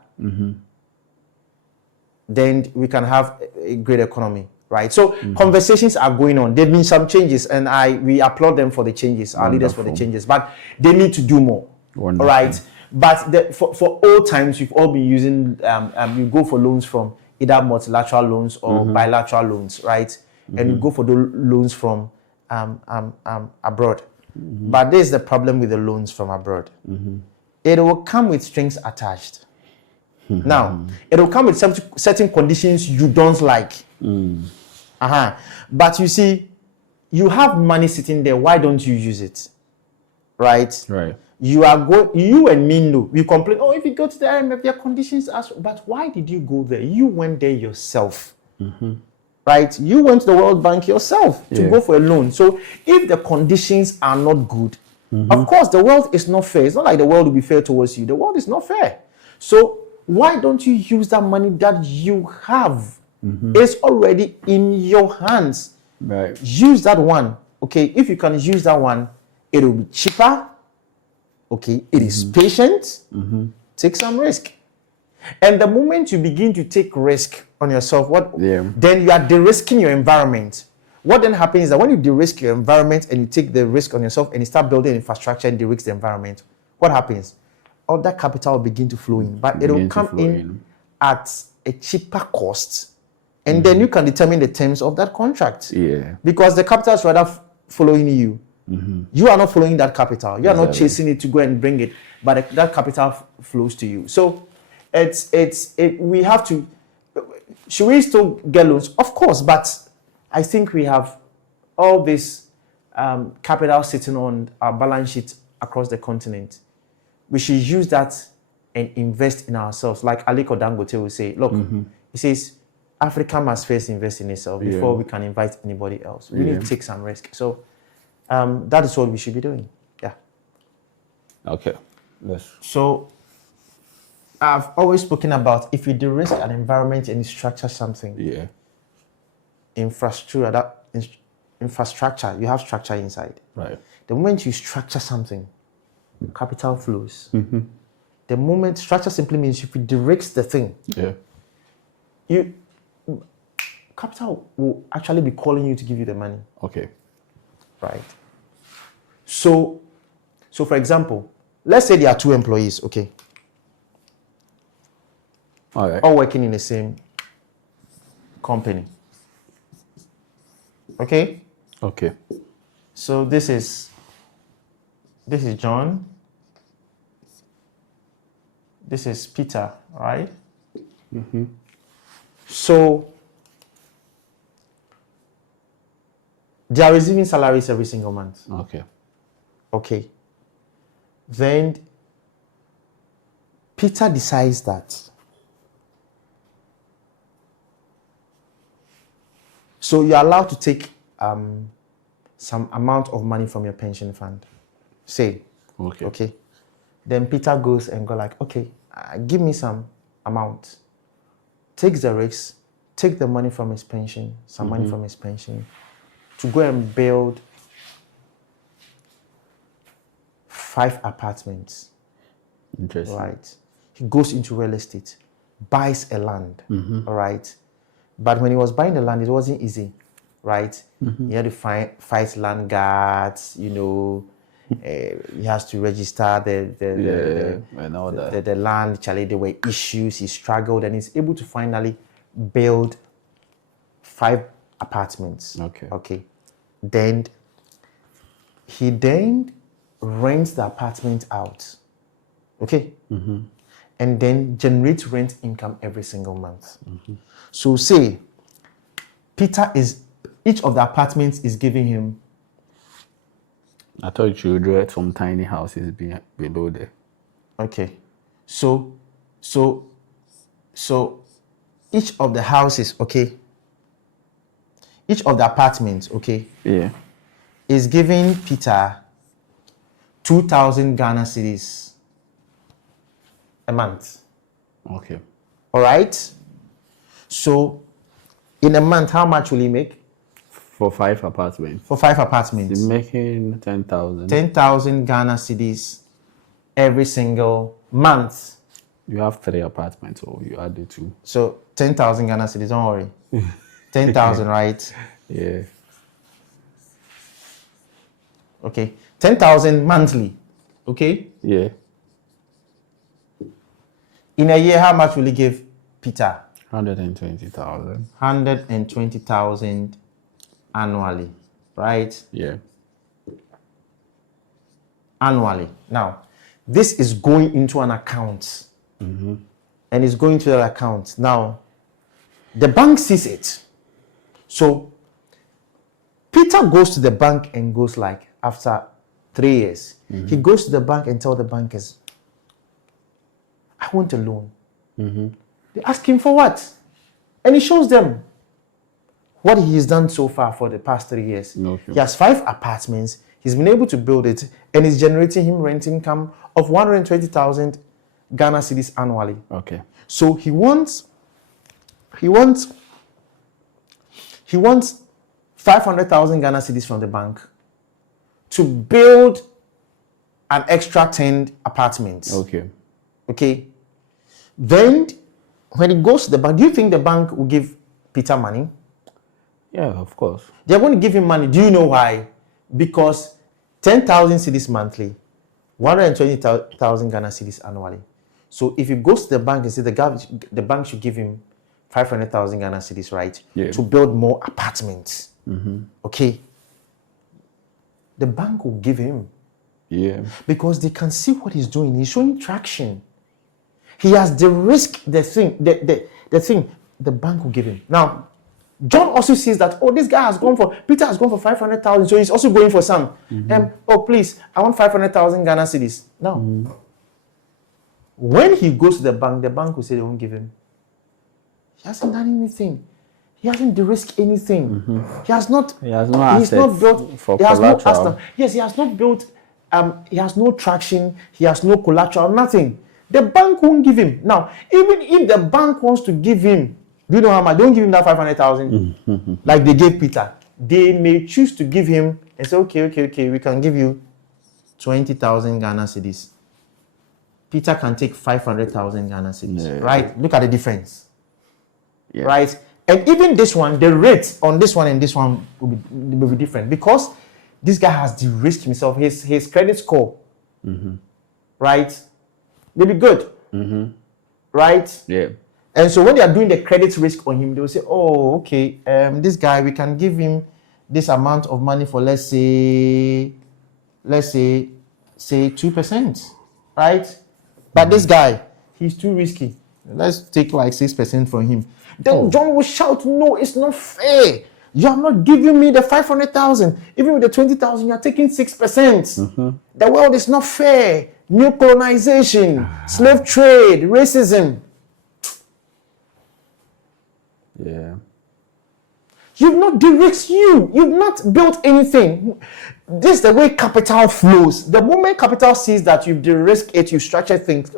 then we can have a great economy, right? So conversations are going on. There have been some changes, and we applaud them for the changes, our leaders for the changes, but they need to do more. Wonderful. All right. But for old times, we've all been using, you go for loans from either multilateral loans or bilateral loans, right? And you go for the loans from abroad. But this is the problem with the loans from abroad. It will come with strings attached. Now, it will come with certain conditions you don't like. But you see, you have money sitting there. Why don't you use it? Right? Right. You and me know. We complain, if you go to the IMF, their conditions are... But why did you go there? You went there yourself. Right? You went to the World Bank yourself to go for a loan. So if the conditions are not good, of course, the world is not fair. It's not like the world will be fair towards you. The world is not fair. So why don't you use that money that you have? It's already in your hands. Right. Use that one. Okay, if you can use that one, it will be cheaper. Okay, it is patient. Take some risk. And the moment you begin to take risk on yourself, then you are de-risking your environment. What then happens is that when you de-risk your environment and you take the risk on yourself and you start building infrastructure and de-risk the environment, what happens? All that capital will begin to flow in, but it will come in at a cheaper cost. And then you can determine the terms of that contract. Because the capital is rather following you. You are not following that capital. You are not chasing it to go and bring it, but that capital flows to you. So we have to... Should we still get loans? Of course, but I think we have all this capital sitting on our balance sheet across the continent. We should use that and invest in ourselves. Like Aliko Dangote will say, look, he says, Africa must first invest in itself before we can invite anybody else. We need to take some risk. So that is what we should be doing. Yeah. Okay. Yes. So I've always spoken about, if you de-risk an environment and you structure something, infrastructure, you have structure inside. Right. The moment you structure something, capital flows. The moment structure simply means if you de-risk the thing, capital will actually be calling you to give you the money. Okay. Right. So for example, let's say there are two employees, okay? All right. All working in the same company. Okay? Okay. So this is John. This is Peter, right? So they are receiving salaries every single month. Okay. Okay. Then Peter decides that. So you're allowed to take some amount of money from your pension fund. Say. Okay. Okay. Then Peter goes and go like, okay, give me some amount. Takes the risk, take the money from his pension, some money from his pension, to go and build 5 apartments. Interesting. Right. He goes into real estate, buys a land. All right. But when he was buying the land, it wasn't easy, right? He had to fight land guards, you know. He has to register and all that. the land. Charlie, there were issues. He struggled, and he's able to finally build 5 apartments. Okay. Then he rents the apartment out. Okay. And then generates rent income every single month. So say Peter each of the apartments is giving him. I thought you would get some tiny houses below there. Okay. So each of the houses, okay, each of the apartments, okay, Yeah. is giving Peter 2,000 Ghana cedis a month. Okay. All right. So in a month, how much will he make? For 5 apartments. For 5 apartments. He's making 10,000. 10,000 Ghana cedis every single month. You have 3 apartments, or you add the 2. So 10,000 Ghana cedis, don't worry. 10,000, right? Yeah. Okay. 10,000 monthly. Okay. Yeah. In a year, how much will he give Peter? 120,000. 120,000 annually, right? Yeah. Annually. Now, this is going into an account. And it's going to that account. Now, the bank sees it. So, Peter goes to the bank and goes like, after 3 years, he goes to the bank and tells the bankers, I want a loan. They ask him for what? And he shows them what he has done so far for the past 3 years. Okay. He has 5 apartments. He's been able to build it, and it's generating him rent income of 120,000 Ghana cedis annually. Okay. So he wants 500,000 Ghana cedis from the bank to build an extra 10 apartments. Okay. Okay. Then, when he goes to the bank, do you think the bank will give Peter money? Yeah, of course. They're going to give him money. Do you know why? Because 10,000 cedis monthly, 120,000 Ghana cedis annually. So if he goes to the bank and says the bank should give him 500,000 Ghana cedis, right? Yeah. To build more apartments. Okay. The bank will give him. Yeah. Because they can see what he's doing. He's showing traction. He has derisked the thing, the thing the bank will give him. Now, John also sees that, Peter has gone for 500,000, so he's also going for some. Oh, please, I want 500,000 Ghana cedis. Now, when he goes to the bank will say they won't give him. He hasn't done anything. He hasn't derisked anything. He has not. He has no assets for collateral. Yes, he has not built. He has no traction. He has no collateral. Nothing. The bank won't give him. Now, even if the bank wants to give him, do you know how much? Don't give him that 500,000 like they gave Peter. They may choose to give him and say, okay, we can give you 20,000 Ghana cedis. Peter can take 500,000 Ghana cedis, right? Look at the difference, right? And even this one, the rates on this one and this one will be different because this guy has de-risked himself. His credit score, right? May be good, right? Yeah. And so when they are doing the credit risk on him, they will say, oh, okay, this guy, we can give him this amount of money for, let's say 2%, right? But this guy, he's too risky. Let's take like 6% from him. Then John will shout, no, it's not fair. You are not giving me the 500,000. Even with the 20,000, you are taking 6%. The world is not fair. New colonization, slave trade, racism. Yeah. You've not de-risked you. You've not built anything. This is the way capital flows. The moment capital sees that you've de-risked it, you structure things,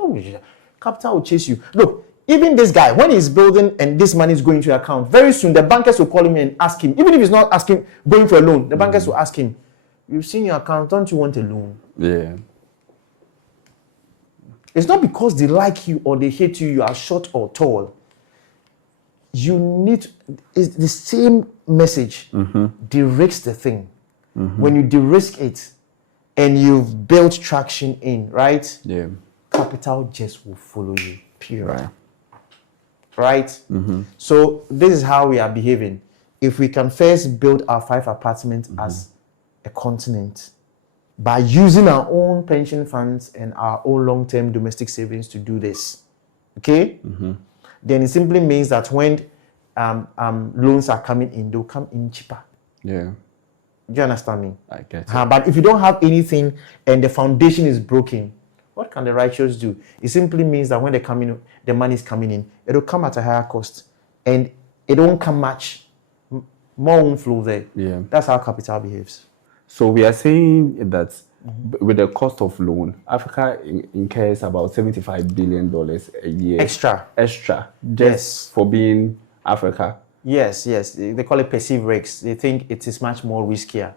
capital will chase you. Look, even this guy, when he's building and this money is going to your account, very soon the bankers will call him and ask him, even if he's not asking, going for a loan, the bankers will ask him, we've seen your account, don't you want a loan? Yeah. It's not because they like you or they hate you, you are short or tall. You need to, it's the same message. De-risk the thing. When you de-risk it and you've built traction in, right? Yeah. Capital just will follow you, period. Right? So this is how we are behaving. If we can first build our 5 apartments as a continent by using our own pension funds and our own long-term domestic savings to do this, okay? Then it simply means that when loans are coming in, they'll come in cheaper. Yeah. Do you understand me? I get it. But if you don't have anything and the foundation is broken, what can the righteous do? It simply means that when they come in, the money is coming in, it'll come at a higher cost and it won't come much. More won't flow there. Yeah. That's how capital behaves. So we are saying that with the cost of loan, Africa incurs about $75 billion a year. Extra. Just for being Africa. Yes. They call it perceived risks. They think it is much more riskier.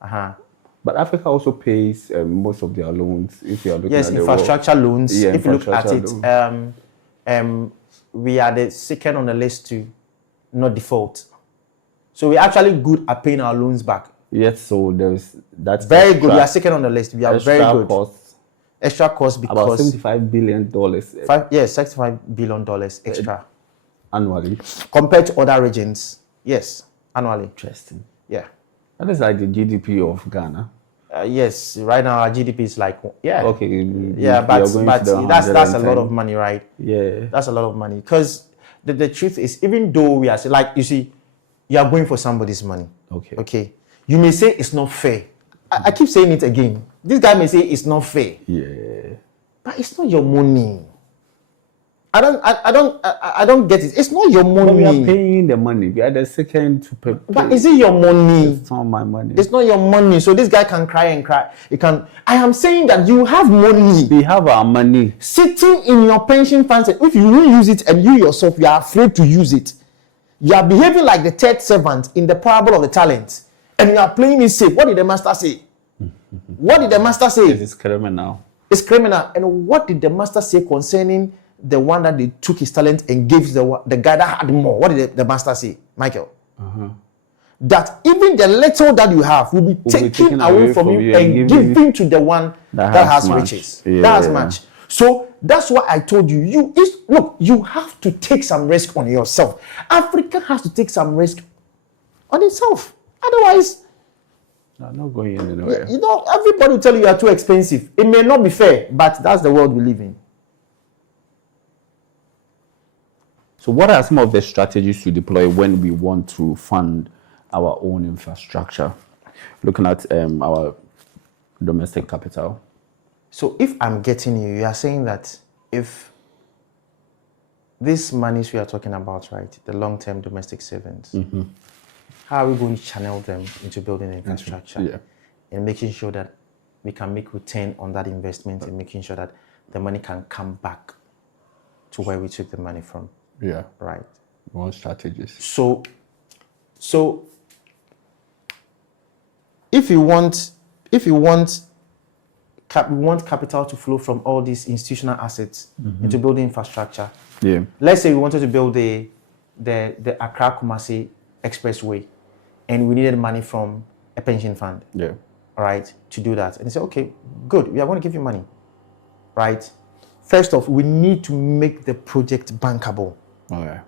But Africa also pays most of their loans. If you are looking at infrastructure loans. Yeah, if you look at it, we are the second on the list to not default. So we're actually good at paying our loans back. Yes, so that's very good. We are second on the list. We are very good. Extra cost because about $75 billion. $65 billion extra annually compared to other regions. Yes, annually. Interesting. Yeah. That is like the GDP of Ghana. Yes, right now our GDP is like Okay. Yeah, but that's a lot of money, right? Yeah. That's a lot of money because the truth is, even though we are like, you see, you are going for somebody's money. Okay. You may say it's not fair. I keep saying it again. This guy may say it's not fair. Yeah. But it's not your money. I don't get it. It's not your money. But we are paying the money. We are the second to pay. But is it your money? It's not my money. It's not your money. So this guy can cry and cry. I am saying that you have money. We have our money sitting in your pension funds. If you will use it and you yourself, you are afraid to use it. You are behaving like the third servant in the parable of the talents. And you are playing it safe. What did the master say? What did the master say? It is criminal. It's criminal. And what did the master say concerning the one that they took his talent and gave the guy that had more? What did the master say, Michael? That even the little that you have will be taken away from you and given to the one that has riches. Yeah. That has much. So that's why I told you, look, you have to take some risk on yourself. Africa has to take some risk on itself. Otherwise, I'm not going anywhere. Everybody will tell you are too expensive. It may not be fair, but that's the world we live in. So what are some of the strategies to deploy when we want to fund our own infrastructure? Looking at our domestic capital. So if I'm getting you, you are saying that if these monies we are talking about, right, the long-term domestic savings, how are we going to channel them into building infrastructure and making sure that we can make return on that investment and making sure that the money can come back to where we took the money from? Yeah. Right. One strategies. So if you want capital to flow from all these institutional assets into building infrastructure. Yeah. Let's say we wanted to build the Accra Kumasi Expressway, and we needed money from a pension fund. Yeah. All right, to do that. And they say, okay, good, we are going to give you money. Right? First off, we need to make the project bankable. Okay.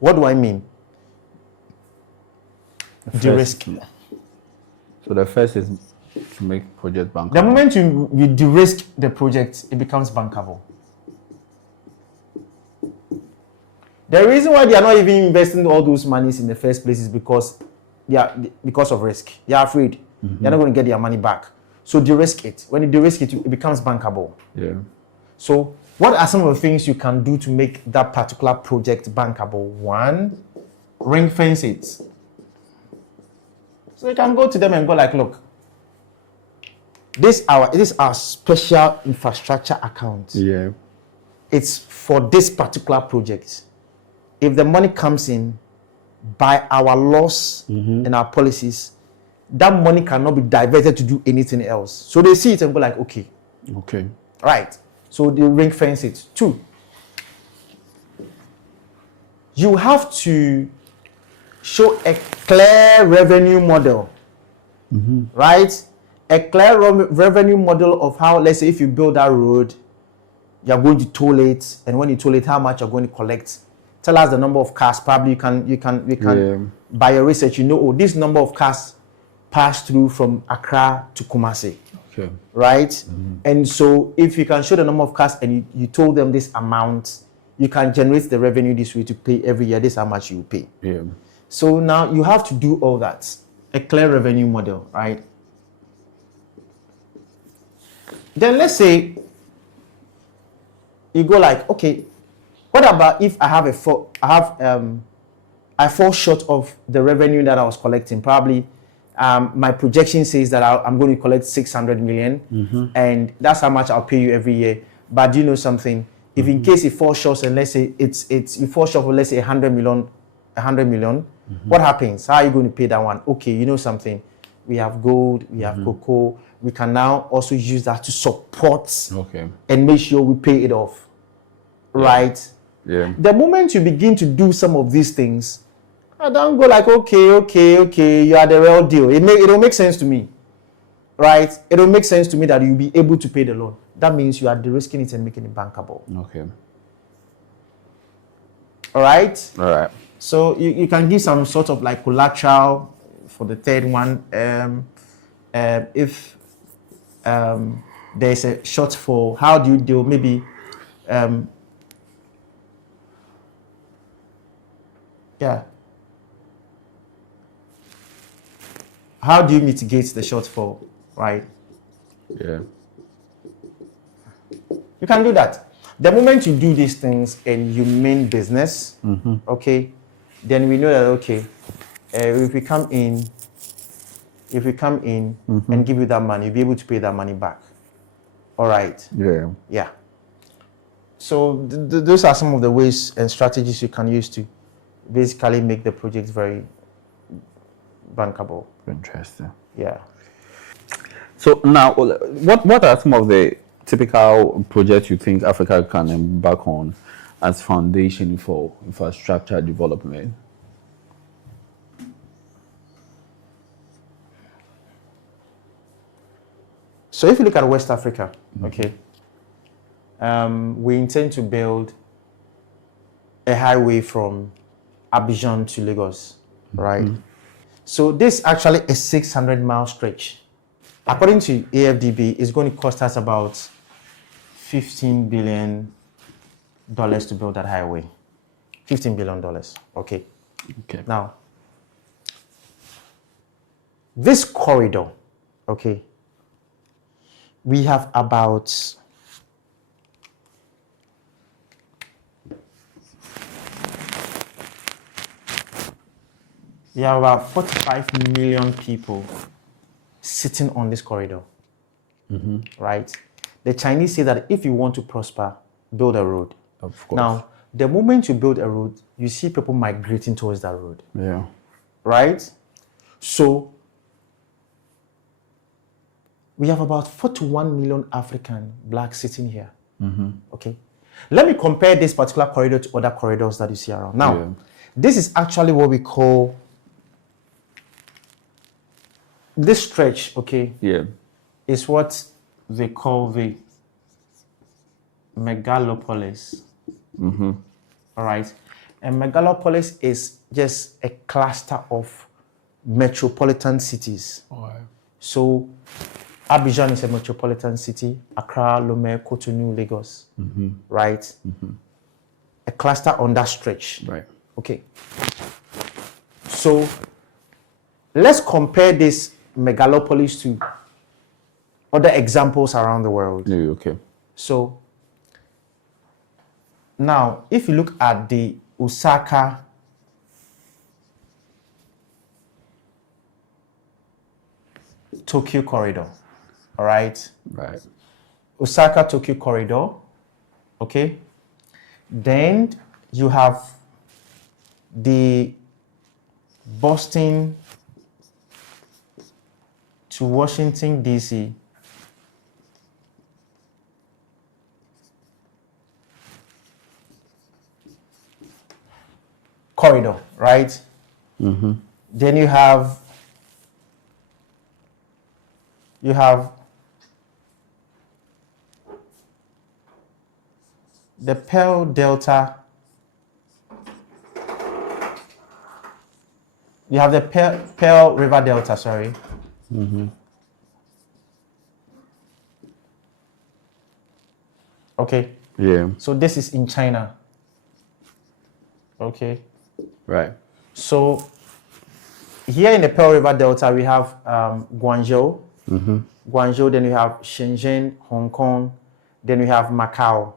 What do I mean? De-risk. So the first is to make project bankable. The moment you de-risk the project, it becomes bankable. The reason why they are not even investing all those monies in the first place is because of risk. They are afraid. They're not going to get their money back. So de-risk it. When you de-risk it, it becomes bankable. Yeah. So what are some of the things you can do to make that particular project bankable? One, ring fence it. So you can go to them and go like, look, this is our special infrastructure account. Yeah. It's for this particular project. If the money comes in by our laws and our policies, that money cannot be diverted to do anything else. So they see it and go like, okay. Right. So they ring fence it. Two, you have to show a clear revenue model, right? A clear revenue model of how, let's say, if you build that road, you're going to toll it, and when you toll it, how much you're going to collect. Tell us the number of cars. Probably you can by your research, oh, this number of cars pass through from Accra to Kumasi. Okay. Right? And so if you can show the number of cars and you told them this amount, you can generate the revenue this way to pay every year. This is how much you pay. Yeah. So now you have to do all that. A clear revenue model, right? Then let's say you go like, okay, what about if I fall short of the revenue that I was collecting? Probably my projection says that I'm going to collect 600 million, and that's how much I'll pay you every year. But do you know something? If in case it falls short, and let's say you fall short of, let's say 100 million, what happens? How are you going to pay that one? Okay, you know something? We have gold, we have cocoa. We can now also use that to support and make sure we pay it off. Right? Yeah. The moment you begin to do some of these things, I don't go like, okay, you are the real deal. It'll make sense to me. Right? It'll make sense to me that you'll be able to pay the loan. That means you are derisking it and making it bankable. Okay. All right? All right. So you can give some sort of like collateral for the third one. If there's a shortfall, how do you deal? Maybe how do you mitigate the shortfall, right? Yeah. You can do that. The moment you do these things and you mean business, okay, then we know that, okay, if we come in and give you that money, you'll be able to pay that money back. All right. Yeah. Yeah. So those are some of the ways and strategies you can use to basically make the project very bankable. Interesting. Yeah. So now, what are some of the typical projects you think Africa can embark on as foundation for infrastructure development? So if you look at West Africa, okay, we intend to build a highway from Abidjan to Lagos, right? So this actually a 600-mile stretch. According to AFDB, it's going to cost us about $15 billion to build that highway. $15 billion, okay. Now, this corridor, okay, we have about we have about 45 million people sitting on this corridor, right? The Chinese say that if you want to prosper, build a road. Of course. Now, the moment you build a road, you see people migrating towards that road. Yeah. Right? So, we have about 41 million African blacks sitting here. Okay? Let me compare this particular corridor to other corridors that you see around. Now, this is actually what we call this stretch, okay? Yeah. Is what they call the megalopolis. All right? And megalopolis is just a cluster of metropolitan cities. So Abidjan is a metropolitan city, Accra, Lomé, Cotonou, Lagos, right? A cluster on that stretch. Right. Okay. So let's compare this megalopolis to other examples around the world. Yeah, okay. So now, if you look at the Osaka Tokyo corridor, all right? Right. Osaka Tokyo corridor, okay? Then you have the Boston to Washington, D.C. corridor, right? Then you have the Pearl Delta. You have the Pearl River Delta, sorry. Okay. Yeah. So this is in China. Okay. Right. So here in the Pearl River Delta, we have Guangzhou. Guangzhou, then we have Shenzhen, Hong Kong, then we have Macau.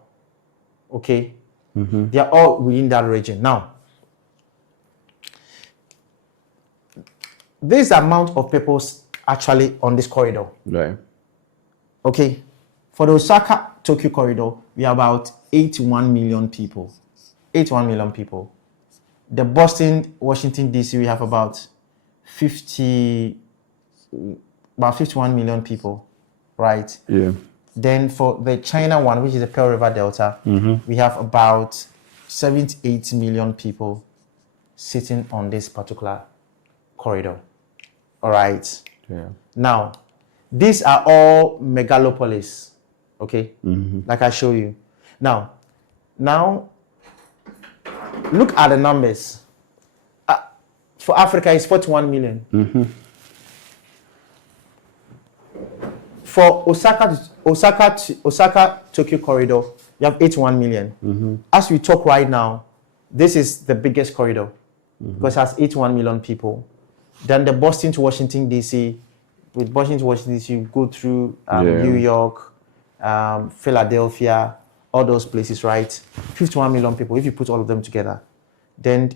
Okay. They are all within that region. Now, this amount of people actually on this corridor. Right. Okay. For the Osaka-Tokyo corridor, we have about 81 million people. 81 million people. The Boston-Washington, D.C., we have about 51 million people, right? Yeah. Then for the China one, which is the Pearl River Delta, we have about 78 million people sitting on this particular corridor. All right. Yeah. Now, these are all megalopolis. Okay. Like I show you. Now, look at the numbers. For Africa, it's 41 million. For Osaka-Tokyo corridor, you have 81 million. As we talk right now, this is the biggest corridor because it has 81 million people. Then the Boston to Washington, D.C., with Boston to Washington, D.C., you go through New York, Philadelphia, all those places, right? 51 million people, if you put all of them together. Then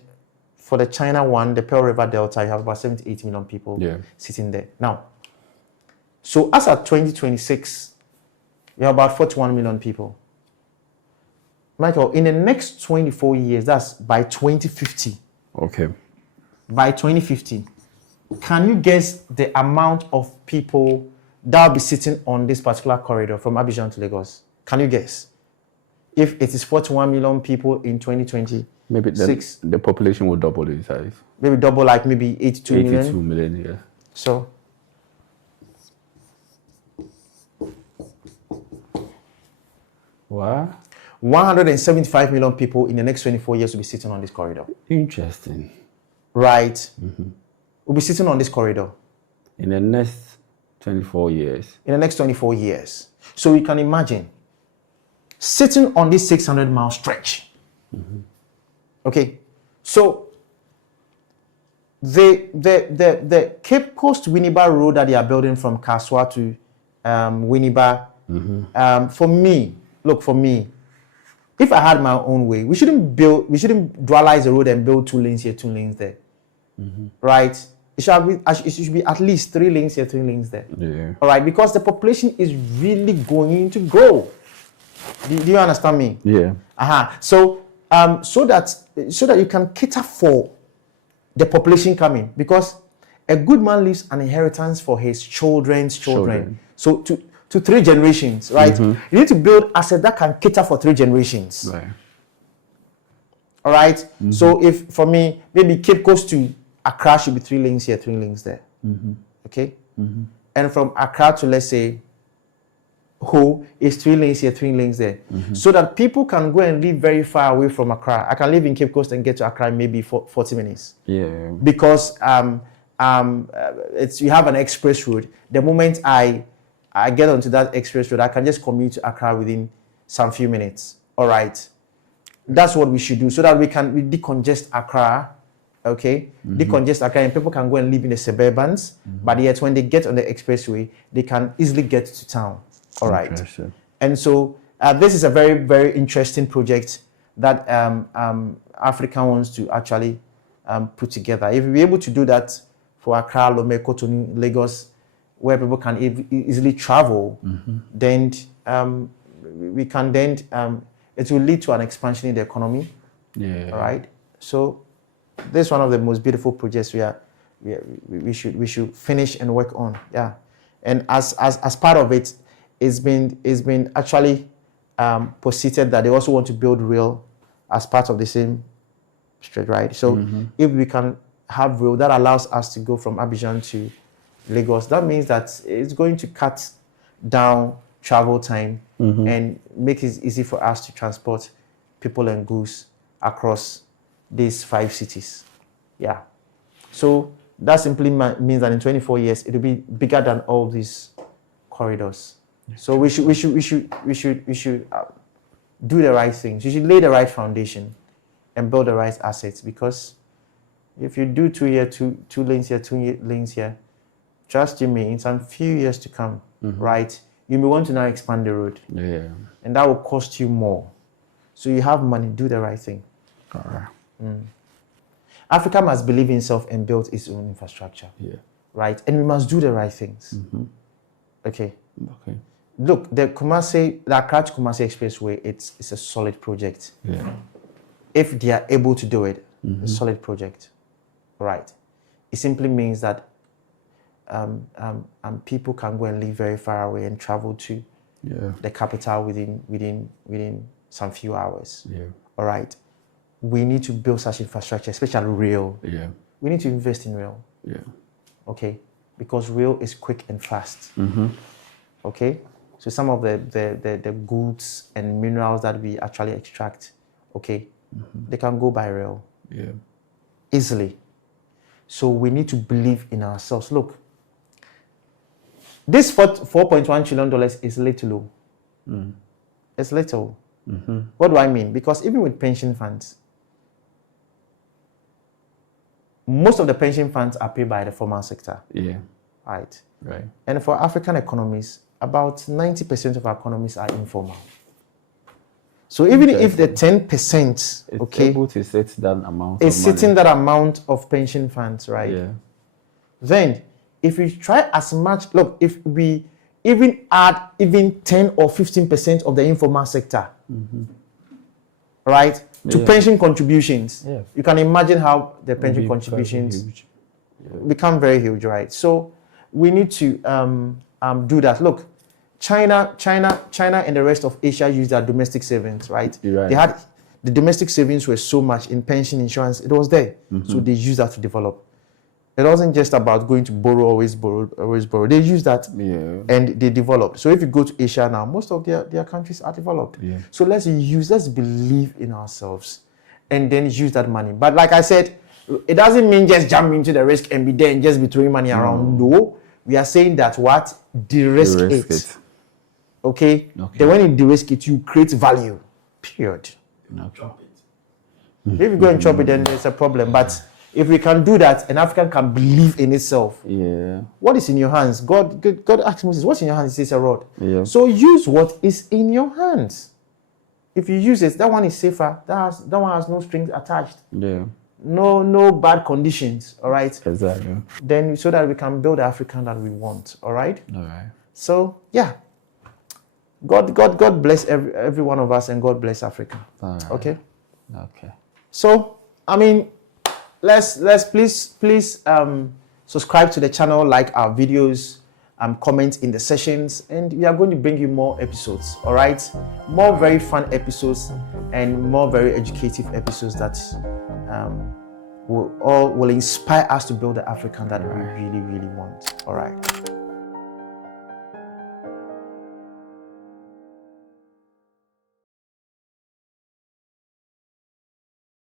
for the China one, the Pearl River Delta, you have about 78 million people sitting there. Now, so as at 2026, you have about 41 million people. Michael, in the next 24 years, that's by 2050. Okay. By 2050, can you guess the amount of people that will be sitting on this particular corridor from Abidjan to Lagos? Can you guess? If it is 41 million people in 2026, maybe the population will double in size. Maybe double, like maybe 82 million. 82 million, yeah. So, what? 175 million people in the next 24 years will be sitting on this corridor. Interesting. Right. Will be sitting on this corridor. In the next 24 years. In the next 24 years. So you can imagine sitting on this 600-mile stretch. Okay. So the Cape Coast Winneba Road that they are building from Kaswa to Winneba, for me, if I had my own way, we shouldn't dualize the road and build 2 lanes here, 2 lanes there. Right? It should be at least 3 lanes here, 3 lanes there. Yeah. All right, because the population is really going to grow. Do you understand me? Yeah. So so that you can cater for the population coming, because a good man leaves an inheritance for his children's children. So to 3 generations, right? You need to build asset that can cater for 3 generations. Right. All right. So if for me, maybe Cape Coast to Accra should be 3 lanes here, 3 lanes there. Okay. And from Accra to, let's say, Ho is 3 lanes here, 3 lanes there, so that people can go and live very far away from Accra. I can live in Cape Coast and get to Accra in maybe 40 minutes. Yeah. Because you have an express road. The moment I get onto that express road, I can just commute to Accra within some few minutes. All right. That's what we should do, so that we decongest Accra. Okay, decongest Accra, and people can go and live in the suburbans. But yet, when they get on the expressway, they can easily get to town. All right. And so this is a very, very interesting project that Africa wants to actually put together. If we're able to do that for Accra, Lome, Cotonou, Lagos, where people can easily travel, then we can it will lead to an expansion in the economy. Yeah. All right. So this is one of the most beautiful projects we should finish and work on. Yeah. And as part of it, it's been actually posited that they also want to build rail as part of the same stretch, right? So if we can have rail that allows us to go from Abidjan to Lagos, that means that it's going to cut down travel time and make it easy for us to transport people and goods across these 5 cities. Yeah. So that simply means that in 24 years it will be bigger than all these corridors. So we should do the right things. You should lay the right foundation and build the right assets, because if you do 2 here, two lanes here, 2 lanes here, trust you me, in some few years to come, right, you may want to now expand the road. Yeah. And that will cost you more. So you have money, do the right thing. All right. Africa must believe in itself and build its own infrastructure. Yeah. Right? And we must do the right things. Okay. Okay. Look, the Accra to Kumasi Expressway, it's a solid project. Yeah. If they are able to do it, a solid project. Right. It simply means that people can go and live very far away and travel to the capital within some few hours. Yeah. All right. We need to build such infrastructure, especially rail. Yeah. We need to invest in rail. Yeah. Okay. Because rail is quick and fast. Okay. So some of the goods and minerals that we actually extract, okay, they can go by rail. Yeah. Easily. So we need to believe in ourselves. Look, this $4.1 trillion is little. It's little. What do I mean? Because even with pension funds, most of the pension funds are paid by the formal sector. Yeah. Right. Right. And for African economies, about 90% of our economies are informal. So even if the 10%, It's okay, able to set that amount is of money. sitting that amount of pension funds, right? Yeah. Then, if we try as much, look, if we even add even 10 or 15% of the informal sector, right, to pension contributions, you can imagine how the pension contributions become very huge, right? So we need to do that. Look, China and the rest of Asia use their domestic savings, right? Right. They had the domestic savings were so much in pension insurance, it was there. So they used that to develop. It wasn't just about going to borrow, always borrow. They use that and they developed. So if you go to Asia now, most of their countries are developed. Yeah. So let's believe in ourselves and then use that money. But like I said, it doesn't mean just jump into the risk and be there and just be throwing money around. No, we are saying that de-risk it. Okay? Then when you de-risk it, you create value. Period. Chop it. If you go and chop it, then there's a problem. But if we can do that, and Africa can believe in itself, what is in your hands? God asked Moses, what's in your hands? He says a rod. Yeah. So use what is in your hands. If you use it, that one is safer. That one has no strings attached. Yeah. No bad conditions. All right. Exactly. Then so that we can build the African that we want. All right. All right. So yeah. God bless every one of us, and God bless Africa. All right. Okay. Okay. So I mean, let's please subscribe to the channel, like our videos, comment in the sessions, and we are going to bring you more episodes. All right, more very fun episodes and more very educative episodes that will inspire us to build the African that we really want. All right.